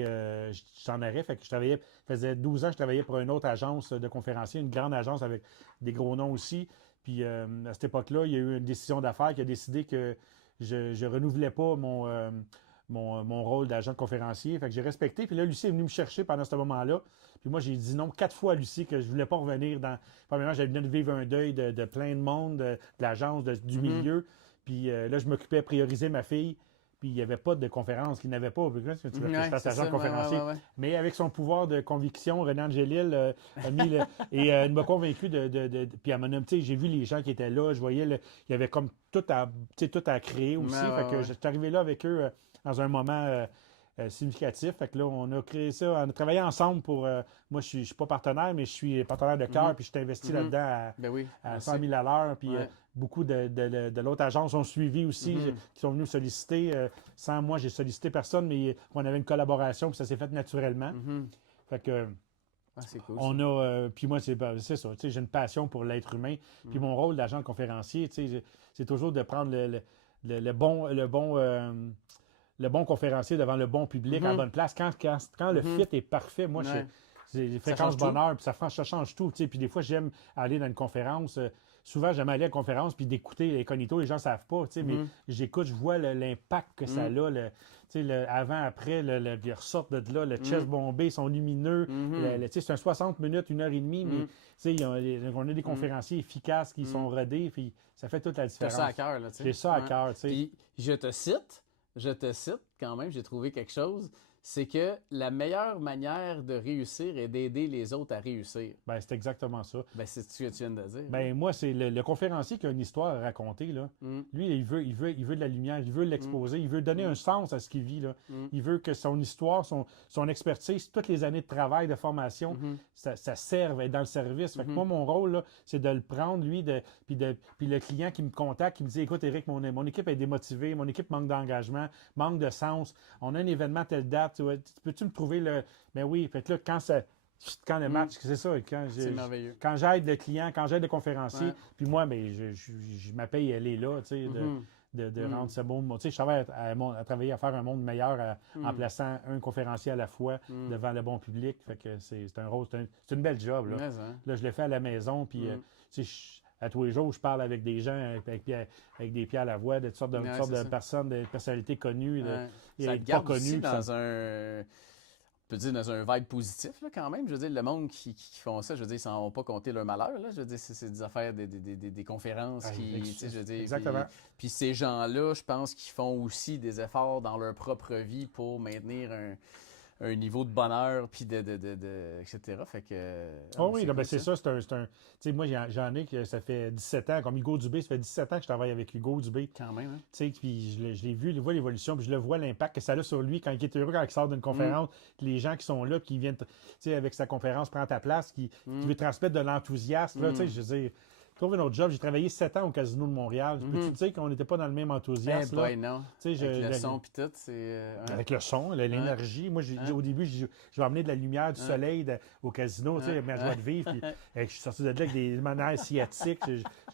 j'étais en arrêt, fait que je travaillais, faisait 12 ans que je travaillais pour une autre agence de conférenciers, une grande agence avec des gros noms aussi. Puis à cette époque-là, il y a eu une décision d'affaires qui a décidé que je ne renouvelais pas mon rôle d'agent de conférencier. Fait que j'ai respecté. Puis là, Lucie est venue me chercher pendant ce moment-là. Puis moi, j'ai dit non 4 fois à Lucie que je ne voulais pas revenir dans. Premièrement, j'avais venu de vivre un deuil de plein de monde, de l'agence, du Mhm. milieu. Puis là, je m'occupais à prioriser ma fille. Puis il n'y avait pas de conférence, qu'il n'avait pas. Tu veux que je Ouais, fasse c'est agent de ça. Ouais, ouais, conférencier. ouais, ouais. Mais avec son pouvoir de conviction, René Angélil a mis elle m'a convaincu puis elle m'a j'ai vu les gens qui étaient là, je voyais il y avait comme tout à créer aussi. Ouais, Fait ouais, que ouais. je suis arrivé là avec eux dans un moment significatif. Fait que là, on a créé ça, on a travaillé ensemble pour. Moi, je suis pas partenaire, mais je suis partenaire de cœur, Mhm. puis je suis investi Mhm. là-dedans Ben oui, moi à aussi. 100 000 à l'heure. Puis Ouais. beaucoup de l'autre agence ont suivi aussi, Mhm. qui sont venus me solliciter. Sans moi, j'ai sollicité personne, mais on avait une collaboration, puis ça s'est fait naturellement. Mhm. Fait que Ah, c'est cool, ça. on a. Puis moi, c'est ça. J'ai une passion pour l'être humain. Puis Mhm. mon rôle d'agent de conférencier, c'est toujours de prendre le bon. Le bon conférencier devant le bon public à la Mhm. bonne place. Quand le Mhm. fit est parfait, moi, Ouais. c'est les Ça fréquences change tout. bonheur, puis ça change tout. Puis des fois, j'aime aller dans une conférence. Souvent, j'aime aller à une conférence puis d'écouter incognito. Les gens ne savent pas, mais Mhm. j'écoute, je vois l'impact que ça a. Mhm. Avant, après, ils ressortent de là, le chest Mhm. bombé, ils sont lumineux. Mhm. C'est un 60 minutes, 1 heure et demie, mais Mhm. on a des Mhm. conférenciers efficaces qui sont Mhm. rodés, puis ça fait toute la T'as ça à différence. cœur, là, tu sais. J'ai ça à Ouais. cœur. Tu sais. Puis, je te cite quand même, j'ai trouvé quelque chose, c'est que la meilleure manière de réussir est d'aider les autres à réussir. Ben, c'est exactement ça. Ben, c'est ce que tu viens de dire. Ben, moi, c'est le conférencier qui a une histoire à raconter, là. Mm. Lui, il veut de la lumière, il veut l'exposer, il veut donner un sens à ce qu'il vit, là. Mm. Il veut que son histoire, son expertise, toutes les années de travail, de formation, Mhm. ça serve, être dans le service. Fait que Mhm. moi, mon rôle, là, c'est de le prendre, lui, puis le client qui me contacte, qui me dit, écoute, Éric, mon équipe est démotivée, mon équipe manque d'engagement, manque de sens, on a un événement telle date, peux-tu me trouver le... Ben oui, fait que là, quand le match, c'est ça, C'est merveilleux. quand j'aide le client, quand j'aide le conférencier, Ouais. puis moi, ben, ma paye, elle est là, tu sais, Mhm. de rendre ce monde. Tu sais, je travaille à travailler à faire un monde meilleur en Mhm. plaçant un conférencier à la fois Mhm. devant le bon public. Fait que c'est un rôle, c'est une belle job, là. Mais, hein. Là, je le fais à la maison, puis Mhm. tu sais, à tous les jours, je parle avec des gens avec des pieds à la voix, de toutes sortes Ouais, de c'est ça. personnes, de personnalités connues, Ouais. et Ça te pas garde aussi connues. dans un... On peut dire dans un vibe positif, là, quand même. Je veux dire, le monde qui font ça, je veux dire, ils s'en vont pas compter leur malheur, là. Je veux dire, c'est des affaires, des conférences Ouais, qui... Tu sais, je veux dire, exactement. puis ces gens-là, je pense qu'ils font aussi des efforts dans leur propre vie pour maintenir un niveau de bonheur, puis etc. Fait que... Oh oui, c'est non, ben cool, c'est ça. Tu sais, moi, j'en ai que ça fait 17 ans, comme Hugo Dubé, ça fait 17 ans que je travaille avec Hugo Dubé. Quand même, hein? Tu sais, puis je l'ai vu, je vois l'évolution, puis je le vois l'impact que ça a sur lui quand il est heureux, quand il sort d'une conférence, les gens qui sont là, qui viennent, tu sais, avec sa conférence, prend ta place, qui veut transmettre de l'enthousiasme. Là, tu sais, je veux dire, trouve un autre job. J'ai travaillé 7 ans au Casino de Montréal. Peux-tu te dire qu'on n'était pas dans le même enthousiasme? Eh Là? boy, non. Tu sais, Avec le son puis tout, c'est... ouais. avec le son, l'énergie. Moi, au début, je vais amener de la lumière, du soleil au casino, tu sais, ma joie de vivre. Puis, je suis sorti de là avec des manières sciatiques.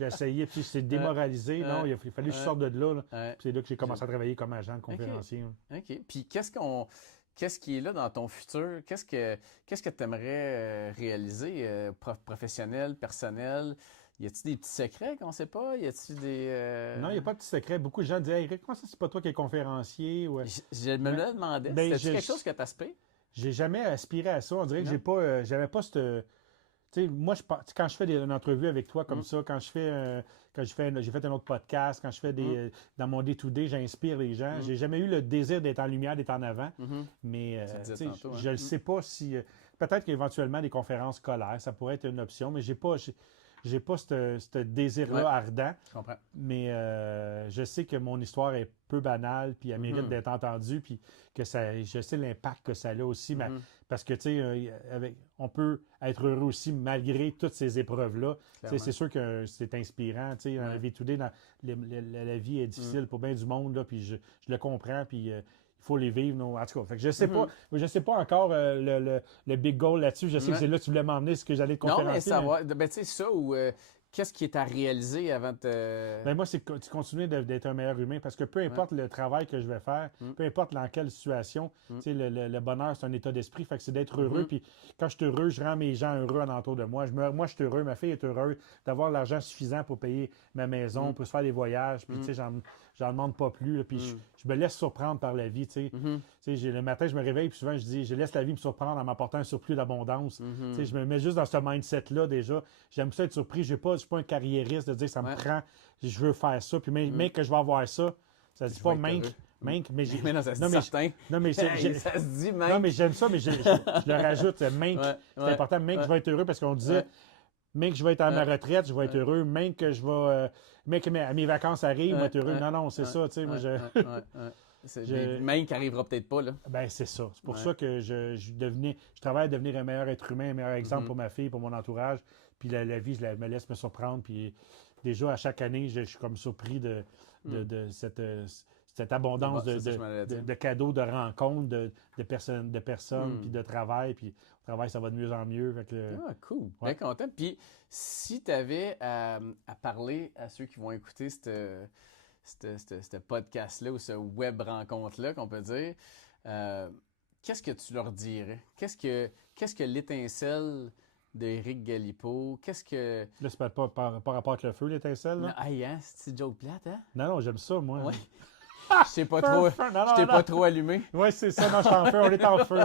J'ai essayé, puis c'est démoralisé. Non, il a fallu que je sorte de là. Ouais. Puis c'est là que j'ai commencé à travailler comme agent de conférencier. OK. Puis qu'est-ce qui est là dans ton futur? Qu'est-ce que tu aimerais réaliser, professionnel, personnel? Y a-t-il des petits secrets qu'on sait pas? Y a-t-il des... Non, il n'y a pas de petit secret. Beaucoup de gens disent, hey, Eric, comment ça, c'est pas toi qui es conférencier? Ouais. Je me le demandais. Ben, C'est quelque chose que tu aspires? J'ai jamais aspiré à ça. On dirait que j'avais pas cette. Tu sais, moi, quand je fais une entrevue avec toi comme ça, quand j'ai fait un autre podcast, quand je fais dans mon day-to-day, j'inspire les gens. J'ai jamais eu le désir d'être en lumière, d'être en avant. Mais Tu disais tantôt, je ne sais pas si. Peut-être qu'éventuellement des conférences scolaires, ça pourrait être une option, mais j'ai pas. j'ai pas ce désir-là ardent. Je comprends. Mais je sais que mon histoire est peu banale, puis elle mérite d'être entendue, puis que je sais l'impact que ça a aussi. Parce que, tu sais, on peut être heureux aussi malgré toutes ces épreuves-là. C'est sûr que c'est inspirant. Tu sais, dans la vie today, la vie est difficile pour bien du monde, là, puis je le comprends, puis il faut les vivre. Non? En tout cas, fait que je sais pas encore le big goal là-dessus. Je sais que c'est là que tu voulais m'emmener, ce que j'allais te conférencer. Non, mais savoir, ben, tu sais, ça ou qu'est-ce qui est à réaliser avant de Ben moi, c'est continuer d'être un meilleur humain parce que peu importe le travail que je vais faire, peu importe dans quelle situation, tu sais, le bonheur, c'est un état d'esprit. Fait que c'est d'être heureux. Puis quand je suis heureux, je rends mes gens heureux alentour de moi. Moi, je suis heureux, ma fille est heureuse d'avoir l'argent suffisant pour payer ma maison, pour se faire des voyages. Puis, tu sais, j'en demande pas plus. Là, puis je me laisse surprendre par la vie, tu sais. Tu sais, le matin, je me réveille, puis souvent, je dis, je laisse la vie me surprendre en m'apportant un surplus d'abondance. Tu sais, je me mets juste dans ce mindset-là, déjà. J'aime ça être surpris. Je ne suis pas un carriériste de dire, ça me prend, je veux faire ça. Puis même que je vais avoir ça, ça se dit pas mais non, ça se dit certain. Non, mais ça se dit même. Non, mais j'aime ça, mais je le rajoute. C'est important. Même que je vais être heureux parce qu'on disait, même que je vais être à ma retraite, je vais être heureux. Même que je vais, même que mes vacances arrivent, je vais être heureux. Non, c'est ça, tu sais, moi, Même qui n'arrivera peut-être pas, là. Ben, c'est ça. C'est pour ça que je travaille à devenir un meilleur être humain, un meilleur exemple pour ma fille, pour mon entourage. Puis la vie, me laisse me surprendre. Puis déjà, à chaque année, je suis comme surpris de cette abondance de cadeaux, de rencontres, de personnes, puis de travail. Puis le travail, ça va de mieux en mieux. Fait que, cool. Bien content. Puis si tu avais à parler à ceux qui vont écouter ce podcast-là ou ce web rencontre-là, qu'on peut dire, qu'est-ce que tu leur dirais? Qu'est-ce que l'étincelle d'Éric Galipeau? Qu'est-ce que... Là, c'est pas par rapport avec le feu, l'étincelle, là? Non, c'est une joke plate, hein? Non, j'aime ça, moi. Ouais. Je t'ai pas trop allumé. Oui, c'est ça. Non, je suis en feu. On est en feu.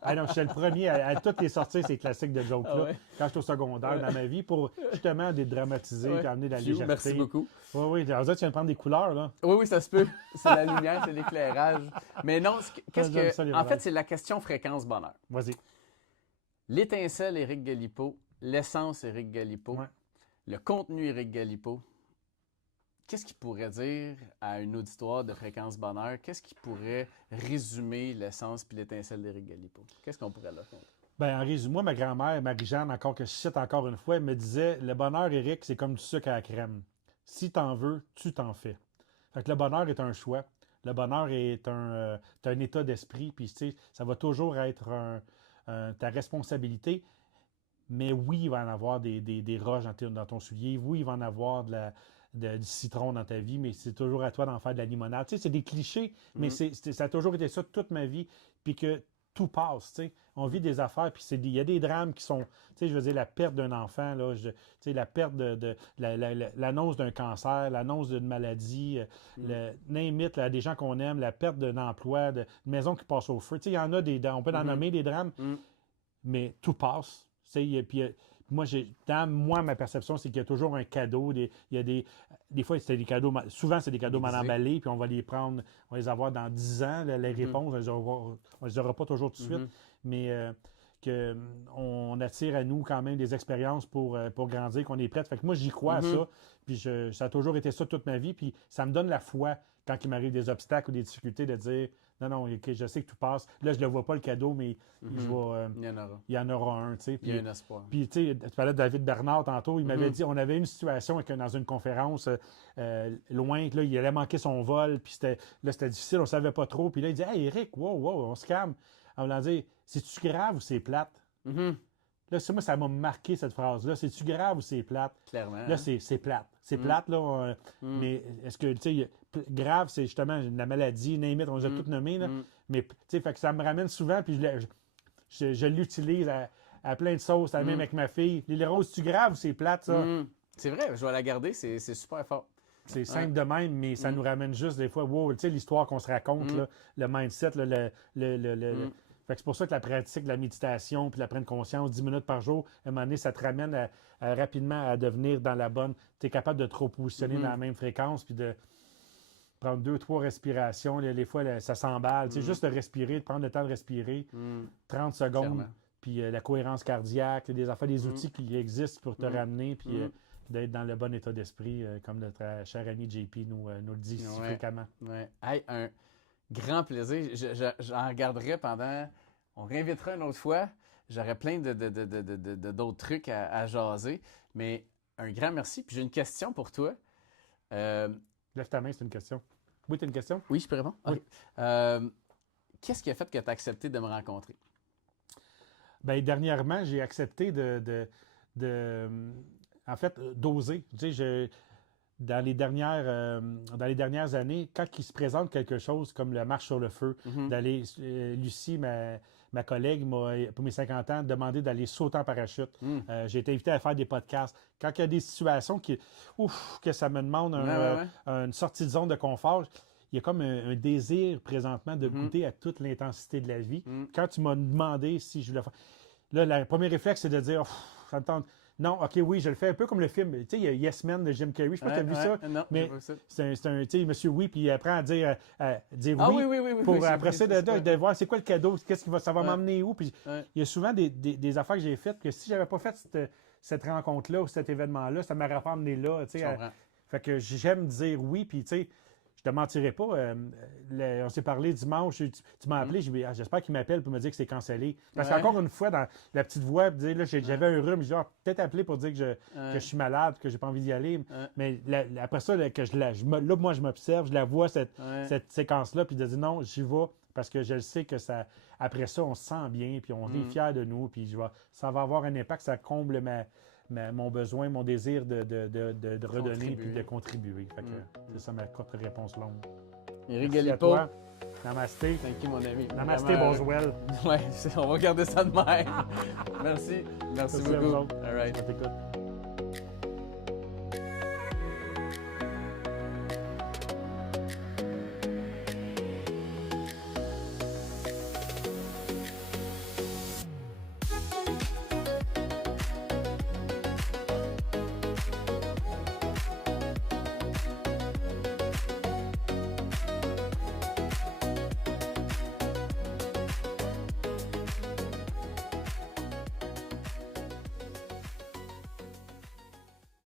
Ah non, je suis le premier à toutes les sorties, ces classiques de jokes-là, quand j'étais au secondaire dans ma vie, pour justement dédramatiser et amener de la légèreté. Merci beaucoup. Oui. Alors, tu viens de prendre des couleurs, là. Oui, ça se peut. C'est la lumière, c'est l'éclairage. Mais non, en fait, c'est la question fréquence-bonheur. Vas-y. L'étincelle Éric Galipeau, l'essence Éric Galipeau, le contenu Éric Galipeau. Qu'est-ce qu'il pourrait dire à un auditoire de Fréquence Bonheur? Qu'est-ce qui pourrait résumer l'essence puis l'étincelle d'Éric Galipeau? Qu'est-ce qu'on pourrait leur raconter? Bien, en résumé, moi, ma grand-mère, Marie-Jeanne, encore que je cite encore une fois, elle me disait « Le bonheur, Éric, c'est comme du sucre à la crème. Si t'en veux, tu t'en fais. » Fait que le bonheur est un choix. Le bonheur est un état d'esprit, puis tu sais, ça va toujours être ta responsabilité. Mais oui, il va en avoir des roches dans ton soulier. Oui, il va en avoir du citron dans ta vie, mais c'est toujours à toi d'en faire de la limonade. Tu sais, c'est des clichés, mais ça a toujours été ça toute ma vie, puis que tout passe, tu sais. On vit des affaires, puis il y a des drames qui sont, tu sais, je veux dire, la perte d'un enfant, là, tu sais, la perte l'annonce d'un cancer, l'annonce d'une maladie, name it, des gens qu'on aime, la perte d'un emploi, d'une maison qui passe au feu. Tu sais, il y en a on peut en nommer des drames, mais tout passe. Tu sais, puis moi, ma perception, c'est qu'il y a toujours un cadeau. Il y a des fois, c'est des cadeaux, souvent, c'est des cadeaux mal emballés, puis on va les prendre, on va les avoir dans 10 ans, les réponses, on ne les aura pas toujours tout de suite, mais qu'on attire à nous quand même des expériences pour grandir, qu'on est prête. Fait que moi, j'y crois à ça, puis ça a toujours été ça toute ma vie, puis ça me donne la foi quand il m'arrive des obstacles ou des difficultés de dire non, okay, je sais que tout passe. Là, je ne le vois pas le cadeau, mais il y en aura un. Puis, il y a un espoir. Puis, tu sais, tu parlais de David Bernard tantôt, il m'avait dit, on avait une situation dans une conférence loin, que là, il allait manquer son vol, puis c'était difficile, on ne savait pas trop. Puis là, il dit, hey, Éric, wow, on se calme. En voulant dire, c'est-tu grave ou c'est plate? Là, moi, ça m'a marqué cette phrase-là. C'est-tu grave ou c'est plate? Clairement. Là, c'est plate. C'est plate, là. Mais est-ce que, tu sais, grave, c'est justement la maladie, name it, on les a toutes nommées, là. Mais, tu sais, fait que ça me ramène souvent, puis je l'utilise à plein de sauces, même avec ma fille. Les roses, c'est-tu grave ou c'est plate, ça? C'est vrai, je vais la garder, c'est super fort. C'est simple de même, mais ça nous ramène juste des fois, wow, tu sais, l'histoire qu'on se raconte, là, le mindset, là, Fait que c'est pour ça que la pratique de la méditation puis la pleine conscience, 10 minutes par jour, à un moment donné, ça te ramène rapidement à devenir dans la bonne. Tu es capable de te repositionner dans la même fréquence puis de prendre 2-3 respirations. Les fois, ça s'emballe. Juste de respirer, de prendre le temps de respirer, 30 secondes. puis la cohérence cardiaque, des affaires, des outils qui existent pour te ramener, puis d'être dans le bon état d'esprit, comme notre cher ami JP nous le dit si fréquemment. Ouais. Hey, un grand plaisir. J'en regarderai pendant... On réinvitera une autre fois. J'aurais plein d'autres trucs à jaser. Mais un grand merci. Puis j'ai une question pour toi. Lève ta main, c'est une question. Oui, tu as une question? Oui, je peux répondre? Oui. Okay. Qu'est-ce qui a fait que tu as accepté de me rencontrer? Bien, dernièrement, j'ai accepté en fait, d'oser. Tu sais, dans les dernières années, quand il se présente quelque chose comme la marche sur le feu, d'aller, Lucie, ma collègue, pour mes 50 ans, demandé d'aller sauter en parachute. J'ai été invité à faire des podcasts. Quand il y a des situations que ça me demande une sortie de zone de confort, il y a comme un désir présentement de goûter à toute l'intensité de la vie. Quand tu m'as demandé si je voulais faire... Là, le premier réflexe, c'est de dire ça me tente. Non, OK, oui, je le fais un peu comme le film. Tu sais, il y a Yes Man de Jim Carrey. Je ne sais pas si tu as vu ça. Non, mais c'est un, tu sais, monsieur oui, puis il apprend à dire oui. Pour après ça, de voir c'est quoi le cadeau, ça va m'emmener où. Puis il y a souvent des affaires que j'ai faites que si je n'avais pas fait cette rencontre-là ou cet événement-là, ça ne m'aurait pas emmené là. Tu sais, fait que j'aime dire oui, puis tu sais, je te mentirais pas. On s'est parlé dimanche. Tu m'as appelé. J'espère qu'il m'appelle pour me dire que c'est cancellé. Parce qu'encore une fois, dans la petite voix, j'avais un rhume. Je dis, peut-être appeler pour dire que je suis malade, que j'ai pas envie d'y aller. Mais après ça, moi, je m'observe, je la vois, cette séquence-là, puis de dire non, j'y vais. Parce que je le sais que après ça, on se sent bien, puis on est fiers de nous, puis ça va avoir un impact, ça comble mon besoin, mon désir de redonner puis de contribuer. C'est ça ma courte réponse longue. Éric Galipeau. Namasté. Thank you, mon ami. Namasté, Boswell. Oui, on va garder ça de même. Merci. Merci beaucoup. All right.